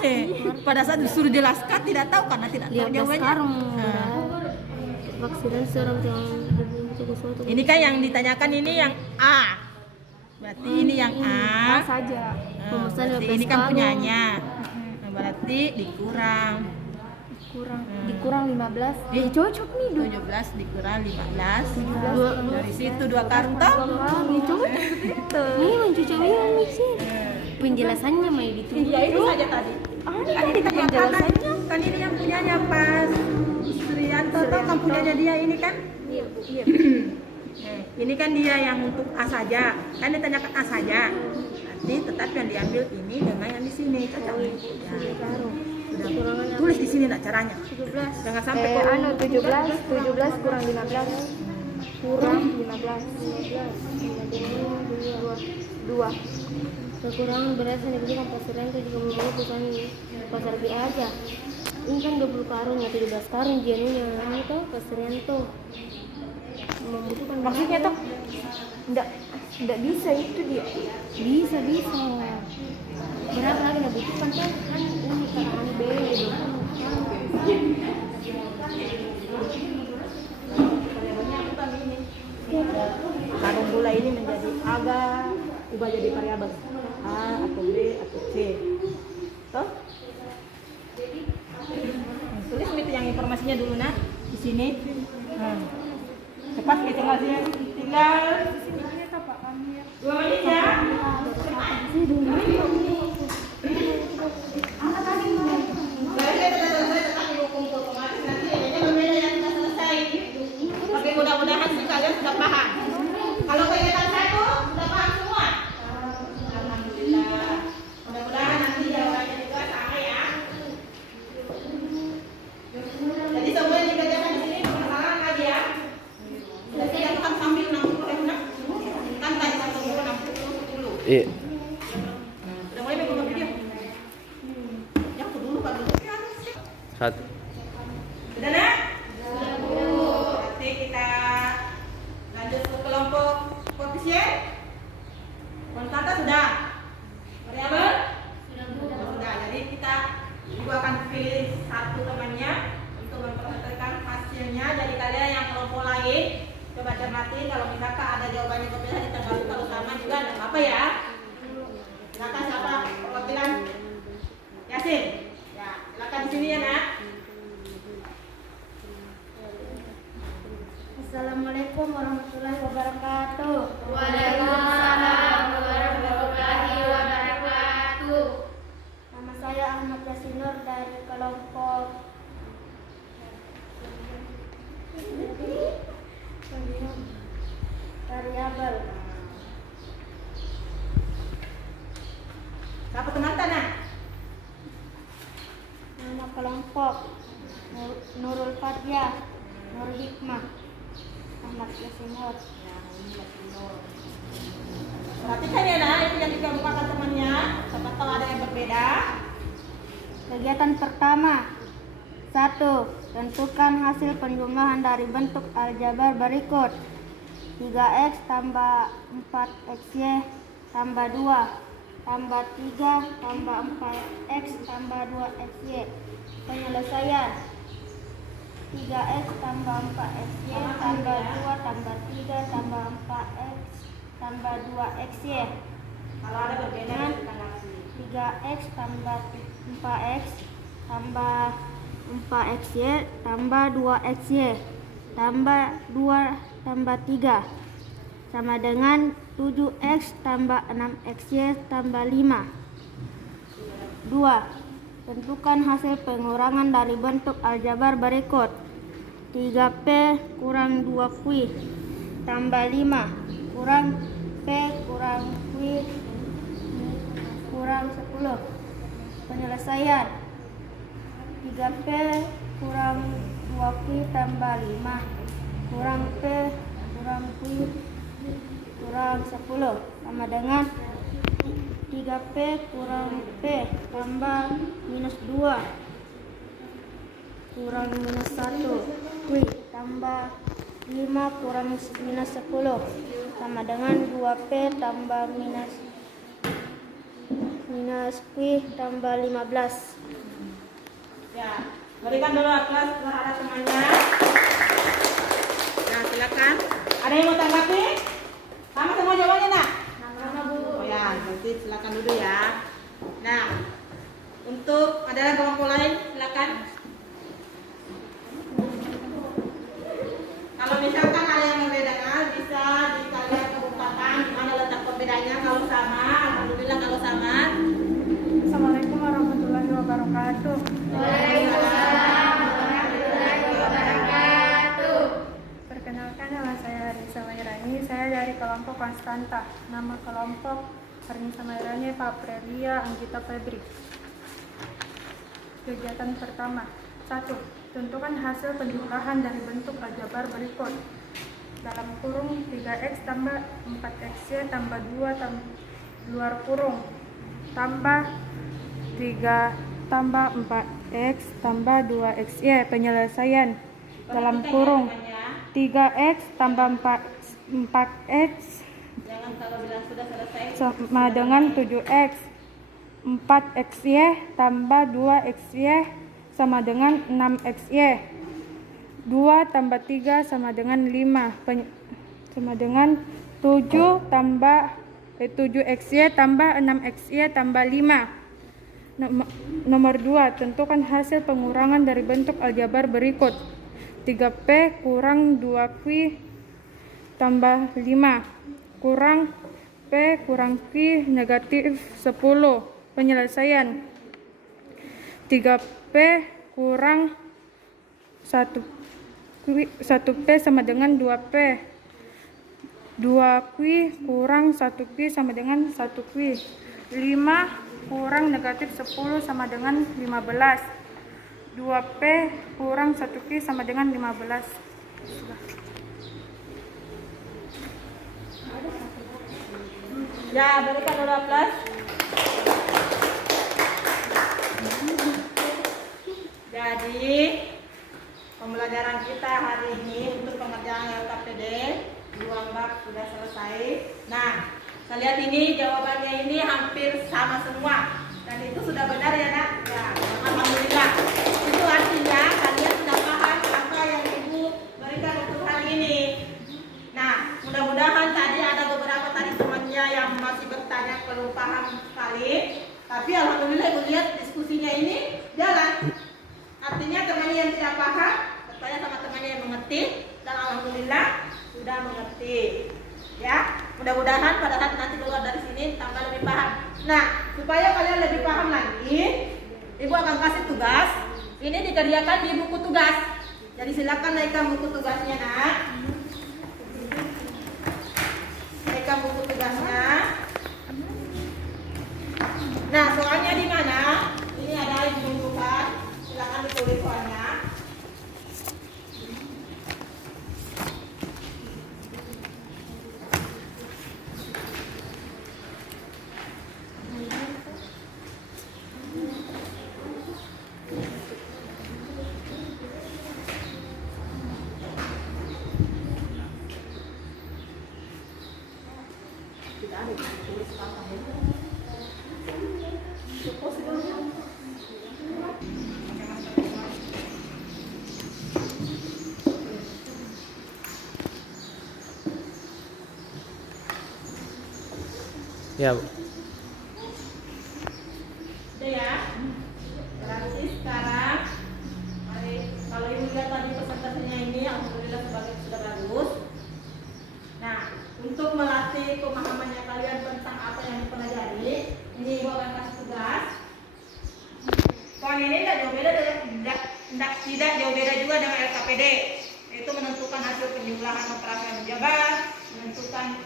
pada saat disuruh jelaskan tidak tahu karena tidak tahu 15 jawabannya. karung beras. Vaksinan seorang yang suatu. Ini kan yang ditanyakan ini yang A. Berarti ini yang A. saja. Pemesan ini kan punyanya. Nah, berarti dikurang. Dikurang 15. Cocok nih 17 dikurang 15. Dari situ 2 karung toh. Ini cocok itu. Ini mencocok ini sih. Penjelasannya mau ditulis. Ya itu saja tadi. Kan ini kan penjelasannya. Kan ini yang punyanya pas Srianto toh kan punyanya dia ini kan. Iya, Bu. Iya. Ini kan dia yang untuk A saja. Kan ditanyakan A saja. Nanti tetap yang diambil ini dengan yang di sini. Cocok. Ya. Sudah. Tulis di sini nak caranya. 17. Jangan sampai kau 17 kurang 15. Kurang 15. 2. Kekurangan beras yang diberikan Pasir Rento jika membawa perusahaan pasar B aja. Ini kan 20 karung ya 17 karung jenuhnya. Ini tuh Pasir Rento membutuhkan. Maksudnya tuh enggak bisa itu dia. Bisa. Berapa lagi yang dibutuhkan kan ini karangan B gitu. Karung gula ini menjadi agak ubah jadi variabel A atau B atau C. Toh? Tulis itu yang informasinya dulu nah di sini. Cepat kita tinggal 2 menit ya. Mudah-mudahan sih kalian sudah paham. Kalau kegiatan satu sudah paham semua. Alhamdulillah. Mudah-mudahan nanti jawabannya juga sama ya. Jadi semua yang dikerjakan di sini permasalahan lagi ya. Jadi aku kan sambil 60 ya benar? Kan tadi 60 10. Iya. Udah mulai membuat video. Yang dulu Pak dulu. 1. Sudah nak? Berarti kita lanjut ke kelompok koefisien. Konstanta sudah. Variabel? Sudah. Jadi kita juga akan pilih satu temannya untuk memperhatikan hasilnya. Jadi kalian yang kelompok lain coba cermati kalau misalkan ada jawabannya berbeda ditambah kalau sama juga tidak apa ya. Silakan siapa perwakilan? Yasin. Ya, silakan di sini ya nak. Assalamualaikum warahmatullahi wabarakatuh. Waalaikumsalam warahmatullahi wabarakatuh. Nama saya Ahmad Yasinur dari kelompok variabel. Siapa teman tanah? Nama kelompok Nurul Fathia, Nur Hikmah, Ahmad Yasinur. Perhatikan ya nak, itu yang dikemukakan temannya. Siapa tahu ada yang berbeda. Kegiatan pertama 1. Tentukan hasil penjumlahan dari bentuk aljabar berikut. 3x tambah 4xy tambah 2 tambah 3 tambah 4x tambah 2xy. Penyelesaian 3x tambah 4xy tambah 2 tambah 3 tambah 4x tambah 2xy. Kalau ada berbeda kita kasih. 3x tambah 4x tambah 4xy tambah 2xy tambah 2 tambah 3 sama dengan 7x tambah 6xy tambah 5. 2. Tentukan hasil pengurangan dari bentuk aljabar berikut. 3p kurang 2q tambah 5 kurang p kurang q kurang 10. Penyelesaian 3p kurang 2q tambah 5 kurang p kurang q kurang 10 sama dengan 3p kurang p tambah minus 2 kurang minus 1 q tambah 5 kurang minus 10 sama dengan 2p tambah minus q tambah 15. Ya, berikan dulu aplaus terhadap temannya. Nah, silakan. Ada yang mau tanggapi? Sama semua jawabannya nak? Sama Bu. Oh ya, berarti silakan dulu ya. Nah, untuk ada kelompok lain silakan. Kalau misalkan ada yang membedakan, bisa kalian kemukakan di mana letak perbedaannya. Kalau sama, alhamdulillah. Kalau sama. Assalamualaikum warahmatullahi wabarakatuh. Waalaikumsalam warahmatullahi wabarakatuh. Perkenalkan, nama saya Arisa Mairani. Saya dari kelompok Konstanta. Nama kelompok Arisa Mairani Pak Prelia Anggita Febri. Kegiatan pertama 1. Tentukan hasil penjumlahan dari bentuk aljabar berikut. Dalam kurung 3x tambah 4xy tambah 2 luar kurung tambah 3 tambah 4x tambah 2xy. Penyelesaian dalam kurung 3x tambah 4x Jangan kalau bilang sudah selesai sama dengan 7x. 4xy tambah 2xy sama dengan 6xy. 2 tambah 3 sama dengan 5 sama dengan 7xy tambah 6xy tambah 5. Nomor 2, tentukan hasil pengurangan dari bentuk aljabar berikut. 3p kurang 2q tambah 5 kurang p kurang q negatif 10. Penyelesaian 3p kurang 1p sama dengan 2p. 2q kurang 1q sama dengan 1q. 5 kurang negatif 10 sama dengan 15. 2p kurang 1q sama dengan 15. Ya, berikan 12. Jadi pembelajaran kita hari ini untuk pengerjaan LKPD 2 bab sudah selesai. Nah, saya lihat ini jawabannya ini hampir sama semua dan itu sudah benar ya nak? Ya, alhamdulillah. Itu artinya kalian sudah paham apa yang ibu berikan untuk hari ini. Nah, mudah-mudahan tadi ada beberapa tadi temannya yang masih bertanya belum paham sekali. Tapi alhamdulillah ibu lihat diskusinya ini jalan. Artinya temannya yang tidak paham bertanya sama temannya yang mengerti dan alhamdulillah sudah mengerti. Ya, mudah-mudahan pada saat nanti keluar dari sini tambah lebih paham. Nah, supaya kalian lebih paham lagi, ibu akan kasih tugas. Ini dikerjakan di buku tugas. Jadi silakan naikkan buku tugasnya nak. Naikkan buku tugasnya. Nah, soalnya di mana? Ini ada ibu bukan. Silakan ditulis soalnya. Ya, Bu. Udah ya. Berarti sekarang kalau ibu lihat tadi presentasinya ini alhamdulillah sudah bagus. Nah, untuk melatih pemahamannya kalian tentang apa yang dipelajari, ini ibu akan kasih tugas. Soal ini tidak jauh beda juga dengan LKPD, yaitu menentukan hasil penjumlahan operasi aljabar, menentukan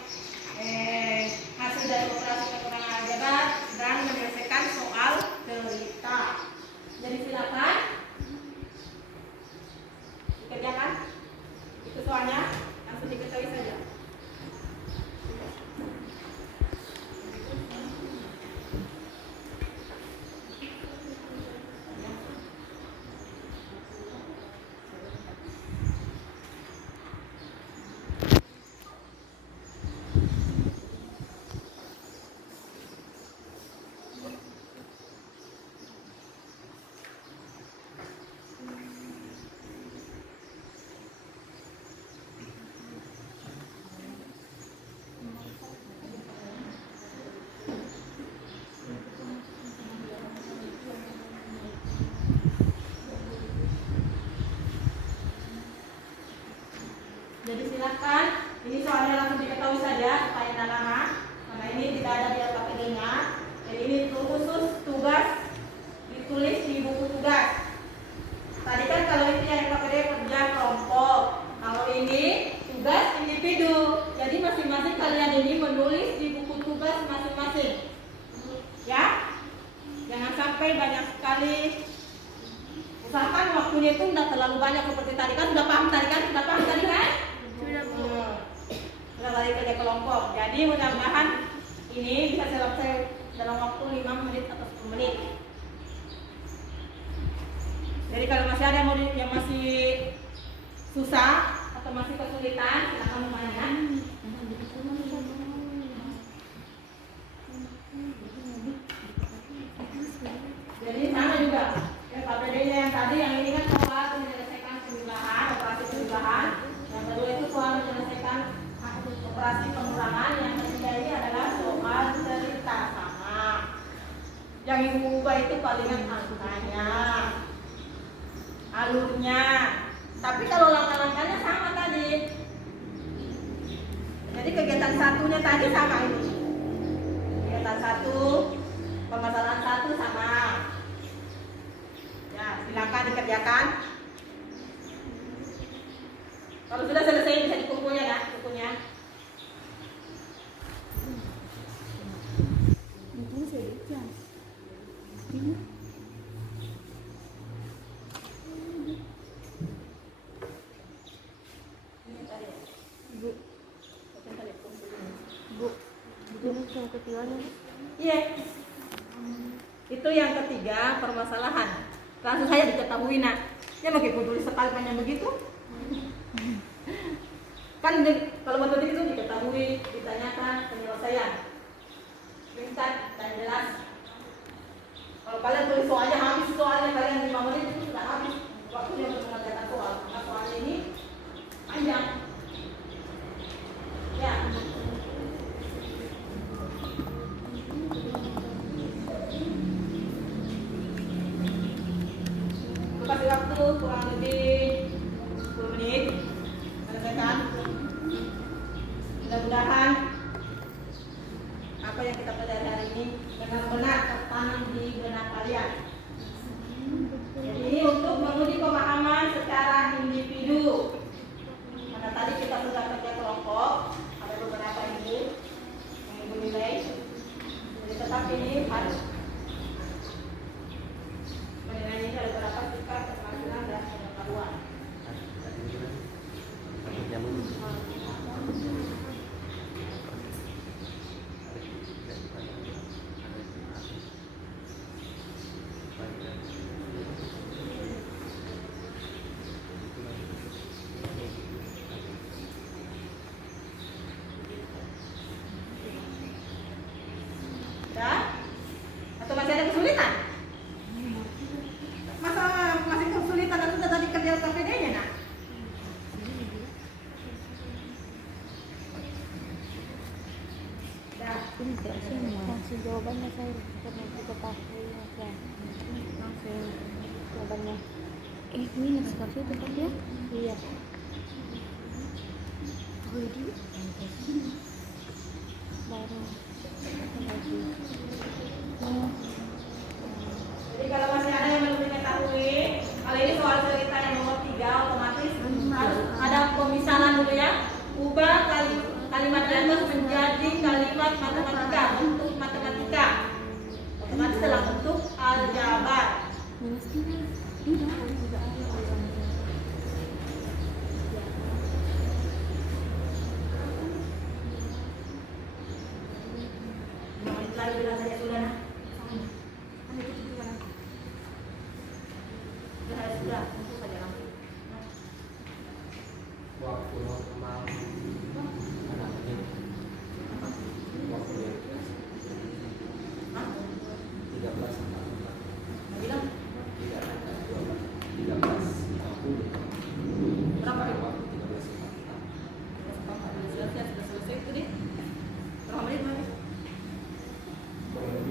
hasil dari operasi pengurangan aljabar dan menyelesaikan soal cerita. Jadi silakan dikerjakan. Itu soalnya langsung diketahui saja. Jadi silakan, ini soalnya langsung diketahui saja supaya tidak lama, karena ini tidak ada di LKPD-nya. Jadi ini khusus tugas ditulis di buku tugas. Tadi kan kalau itu yang LKPD kerja kelompok, kalau ini tugas individu. Jadi masing-masing kalian ini menulis di buku tugas masing-masing. Ya, jangan sampai banyak sekali. Usahakan waktunya itu tidak terlalu banyak seperti tadi kan. Sudah paham tadi kan? Sudah paham tadi kan? Sudah balik kerja kelompok. Jadi mudah-mudahan ini bisa selesai dalam waktu 5 menit atau 10 menit. Jadi kalau masih ada yang masih susah atau masih kesulitan, silakan bertanya. Jadi sama juga. Ya, KPD-nya yang tadi, yang ini kan soal menyelesaikan penjumlahan, operasi penjumlahan. Yang kedua itu soal menyelesaikan operasi pengulangan. Yang ketiga ini adalah soal cerita sama. Yang ibu ubah itu palingan angkanya, alurnya. Tapi kalau langkah-langkahnya sama tadi. Jadi kegiatan satunya tadi sama ini. Kegiatan satu, permasalahan satu sama. Ya, silakan dikerjakan. Kalau sudah selesai bisa dikumpulnya ya, bukunya. Iya. Itu yang ketiga, permasalahan. Langsung saja diketahui nak. Ya meskipun tulis sekali panjang begitu. Kan kalau matematik itu diketahui, ditanyakan penyelesaian. Ringkas dan jelas. Kalau kalian tulis soalnya habis, soalnya kalian 5 menit itu sudah habis waktunya untuk mengerjakan soal. Karena soalnya ini panjang. Ya. Kasih waktu kurang lebih 10 menit selesaikan. Mudah-mudahan apa yang kita pelajari hari ini benar-benar tertanam di benak kalian. Jadi untuk menguji pemahaman secara individu. Karena tadi kita sudah kerja kelompok, ada beberapa ibu yang ibu nilai. Jadi tetap ini harus menilainya ada beberapa tingkat keterampilan dan pengetahuan. Sudah? Atau masih ada kesulitan? Masa masih kesulitan atau sudah tadi kerja KPD-nya nak? Sudah. Langsung jawabannya saya karena kita tahu ya. Langsung jawabannya. Minus sekali itu kan ya? Iya. Jadi baru lagi. Jadi kalau masih ada yang belum mengetahui, kalau ini soal cerita yang nomor 3 otomatis harus ada pemisahan dulu ya. Ubah kalimat Lemos menjadi kalimat matematika, bentuk matematika. Otomatis dalam bentuk aljabar. Minus 3. Tidak, juga ada. Lagi bilang saja sudah. Sudah, untuk saja langsung. Waktu normal anaknya waktu yang 13 sama 4 Bilang 13 berapa itu? waktu 13 sama 4 Sudah selesai itu deh. Berapa menit lagi? kurang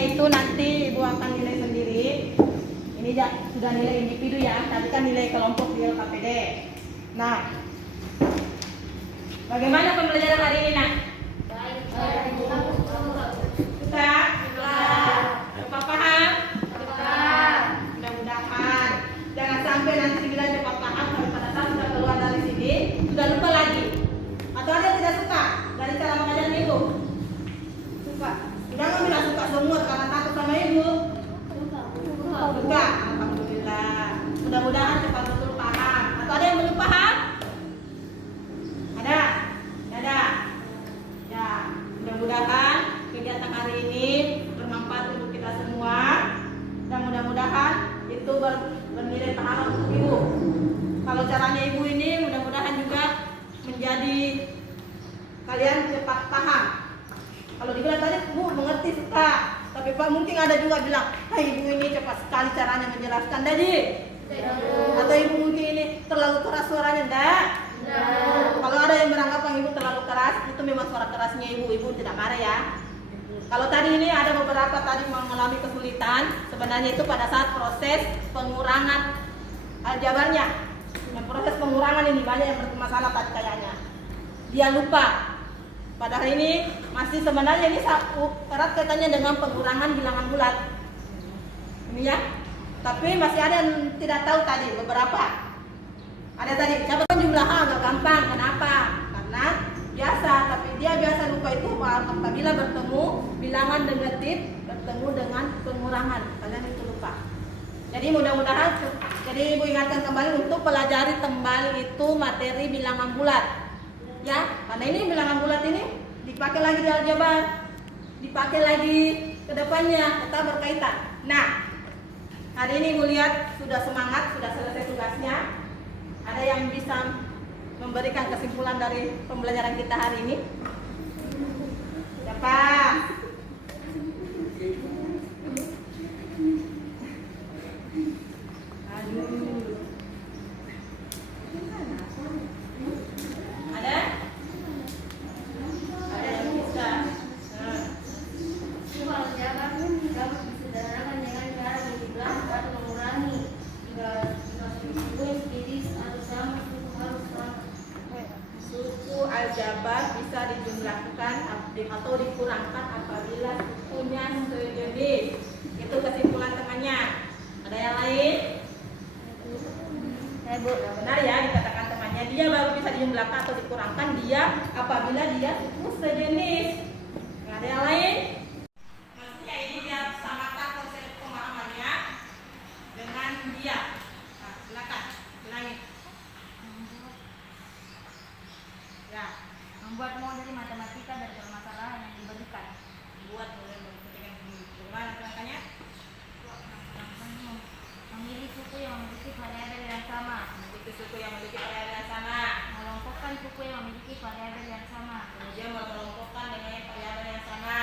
itu nanti ibu akan nilai sendiri. Ini sudah nilai individu ya, tadi kan nilai kelompok di LKPD. Nah, bagaimana pembelajaran hari ini, Nak? Sudah? Cepat paham? Mudah-mudahan. Jangan sampai nanti dibilang cepat paham, tapi pada saat sudah keluar dari sini sudah lupa lagi. Atau ada yang tidak suka dari cara mengajar ibu? Suka. Sudah nggak bilang suka semua karena takut sama ibu? Suka. Alhamdulillah. Mudah-mudahan cepat betul paham. Atau ada yang belum paham? Ada? Ada. Ya, mudah-mudahan kegiatan hari ini bermanfaat untuk kita semua dan mudah-mudahan itu bernilai pahala untuk ibu. Kalau caranya ibu ini mudah-mudahan juga menjadi kalian cepat paham. Kalau dibilang tadi bu mengerti suka, tapi pak mungkin ada juga bilang, hai ibu ini cepat sekali caranya menjelaskan tadi. Atau ibu mungkin ini terlalu keras suaranya, enggak? Kalau ada yang beranggapan ibu terlalu keras, itu memang suara kerasnya ibu tidak marah ya. Kalau tadi ini ada beberapa tadi mengalami kesulitan, sebenarnya itu pada saat proses pengurangan aljabarnya. Yang proses pengurangan ini banyak yang bermasalah tadi kayaknya. Dia lupa. Padahal ini masih sebenarnya ini erat kaitannya dengan pengurangan bilangan bulat. Ini ya. Tapi masih ada yang tidak tahu tadi beberapa. Ada tadi siapa kan jumlah agak gampang. Kenapa? Karena biasa, tapi dia biasa lupa itu apabila bertemu bilangan negatif bertemu dengan pengurangan. Kalian itu lupa. Jadi mudah-mudahan, jadi ibu ingatkan kembali untuk pelajari kembali itu materi bilangan bulat. Ya, karena ini bilangan bulat ini dipakai lagi di aljabar, dipakai lagi ke depannya, tetap berkaitan. Nah, hari ini ibu lihat sudah semangat, sudah selesai tugasnya. Ada yang bisa memberikan kesimpulan dari pembelajaran kita hari ini? Siapa? Ada? Ada yang bisa? Soal jawaban dapat disederhanakan dengan cara menjumlah atau mengurangi. Jika suku sendiri atau sama suku harus sama. Suku aljabar bisa dijumlahkan atau dikurangkan apabila sukunya sejenis. Itu kesimpulan temannya. Ada yang lain? Benar ya dikatakan temannya, dia baru bisa dijumlahkan atau dikurangkan dia apabila dia suku sejenis. Nggak ada yang lain? Maksudnya ini dia samakan konsep pemahamannya dengan dia. Nah, silakan bilangin. Ya, Membuat model matematika dari permasalahan yang diberikan. buat mulai dengan bagaimana caranya? Memilih suku yang memiliki variabel yang sama. Memiliki suku yang memiliki variabel yang sama. Mengelompokkan suku yang memiliki variabel yang sama. Kemudian mengelompokkan dengan variabel yang sama.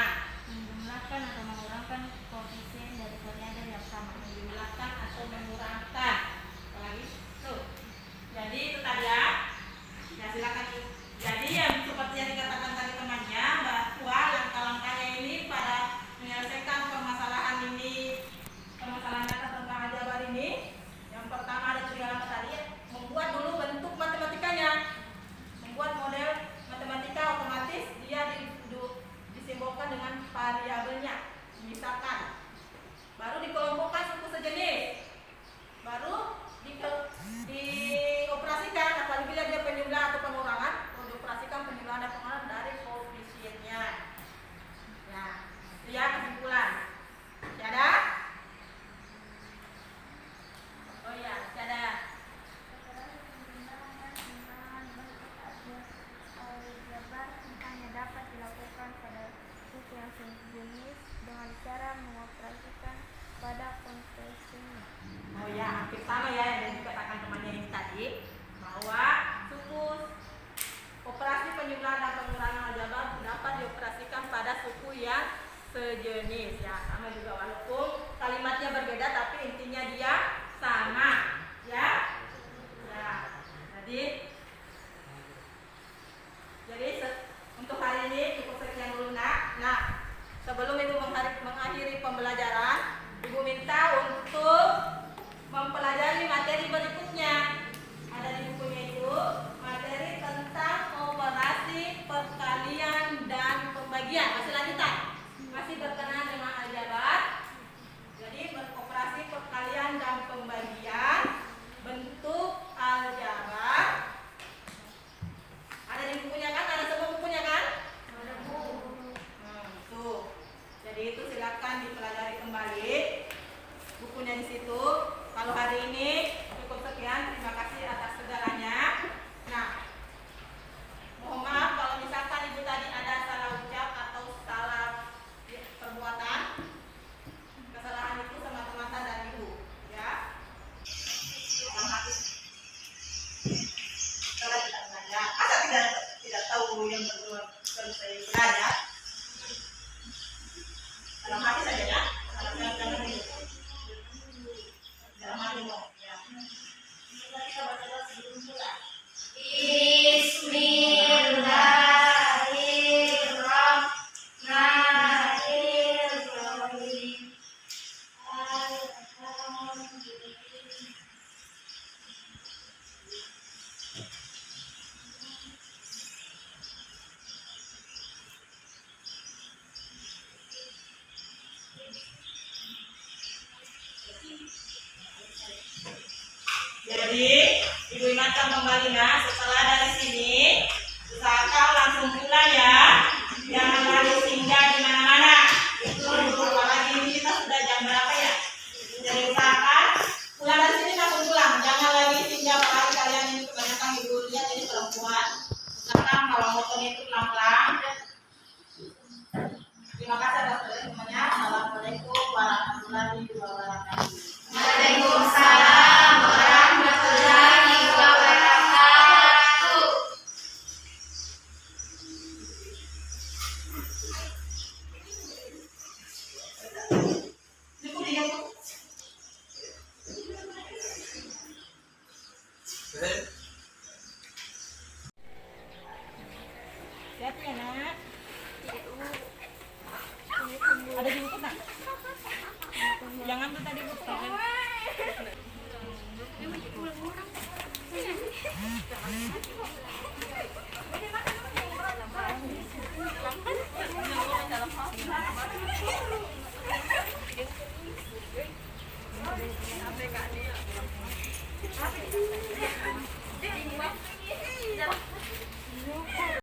Menjumlahkan atau mengurangkan koefisien dari variabel yang sama. Menjumlahkan atau mengurangkan. Apalagi tuh. Jadi itu tadi ya. Ya silakan. Jadi yang seperti yang dikatakan tadi temannya bahwa langkah-langkahnya ini pada menyelesaikan permasalahan ini, permasalahan data tentang aljabar ini. Yang pertama ada 3 langkah tadi, membuat dulu bentuk matematikanya, membuat model matematika otomatis dia disimbolkan dengan variabelnya, misalkan. Baru dikelompokkan suku sejenis, baru dioperasikan apabila dia penjumlah atau pengurangan, baru dioperasikan penjumlahan dan pengurangan dari koefisiennya. Ya, itu ya kesimpulan. Ya ada? Oh ya, ada. Hanya dapat dilakukan pada suku yang sejenis dengan cara mengoperasikan pada koefisiennya. Oh ya, hampir sama ya yang dikatakan temannya ini tadi, bahwa suku operasi penjumlahan dan pengurangan aljabar dapat dioperasikan pada suku yang sejenis. Ya, sama juga walaupun kalimatnya berbeda tapi intinya dia sama. Ya. Ya. Jadi untuk hari ini cukup sekian dulu, Nak. Nah, sebelum Ibu mengakhiri mengakhiri pembelajaran, Ibu minta untuk mempelajari materi berikutnya. Ada di bukunya itu materi tentang operasi perkalian dan pembagian. Masih lanjutan, masih berkenaan dengan aljabar. Jadi beroperasi perkalian dan pembagian bentuk aljabar. Ada di bukunya kan? Ada semua bukunya kan? Ada bu. Tuh. Jadi itu silakan dipelajari kembali bukunya di situ. Kalau hari ini cukup sekian. Terima kasih atas segalanya. Nah, mohon maaf kalau misalkan ibu tadi ada salah ucap atau salah perbuatan. Kesalahan itu semata-mata dari ibu, ya. Kalau tidak belajar, masa tidak tahu yang berdua selesai belajar. Dalam hati saja ya. Jangan itu. Dalam hati mau. Ya. Kita baca sebelum pulang. Bismillahirrahmanirrahim. Jadi, ibu ingatkan kembali ya, setelah dari sini, usahakan langsung pulang ya. Jangan lagi singgah di mana-mana. Itu apalagi ini kita sudah jam berapa ya? Jadi usahakan pulang dari sini langsung pulang. Jangan lagi singgah, apalagi kalian ini kebanyakan ibu lihat jadi perempuan. Usahakan kalau motornya itu pelan-pelan. Terima kasih atas semuanya. Assalamualaikum warahmatullahi wabarakatuh. Waalaikumsalam warahmatullahi wabarakatuh. Lihat ya nak. Ada di buku nak? Yang ambil tadi buku kan? Jangan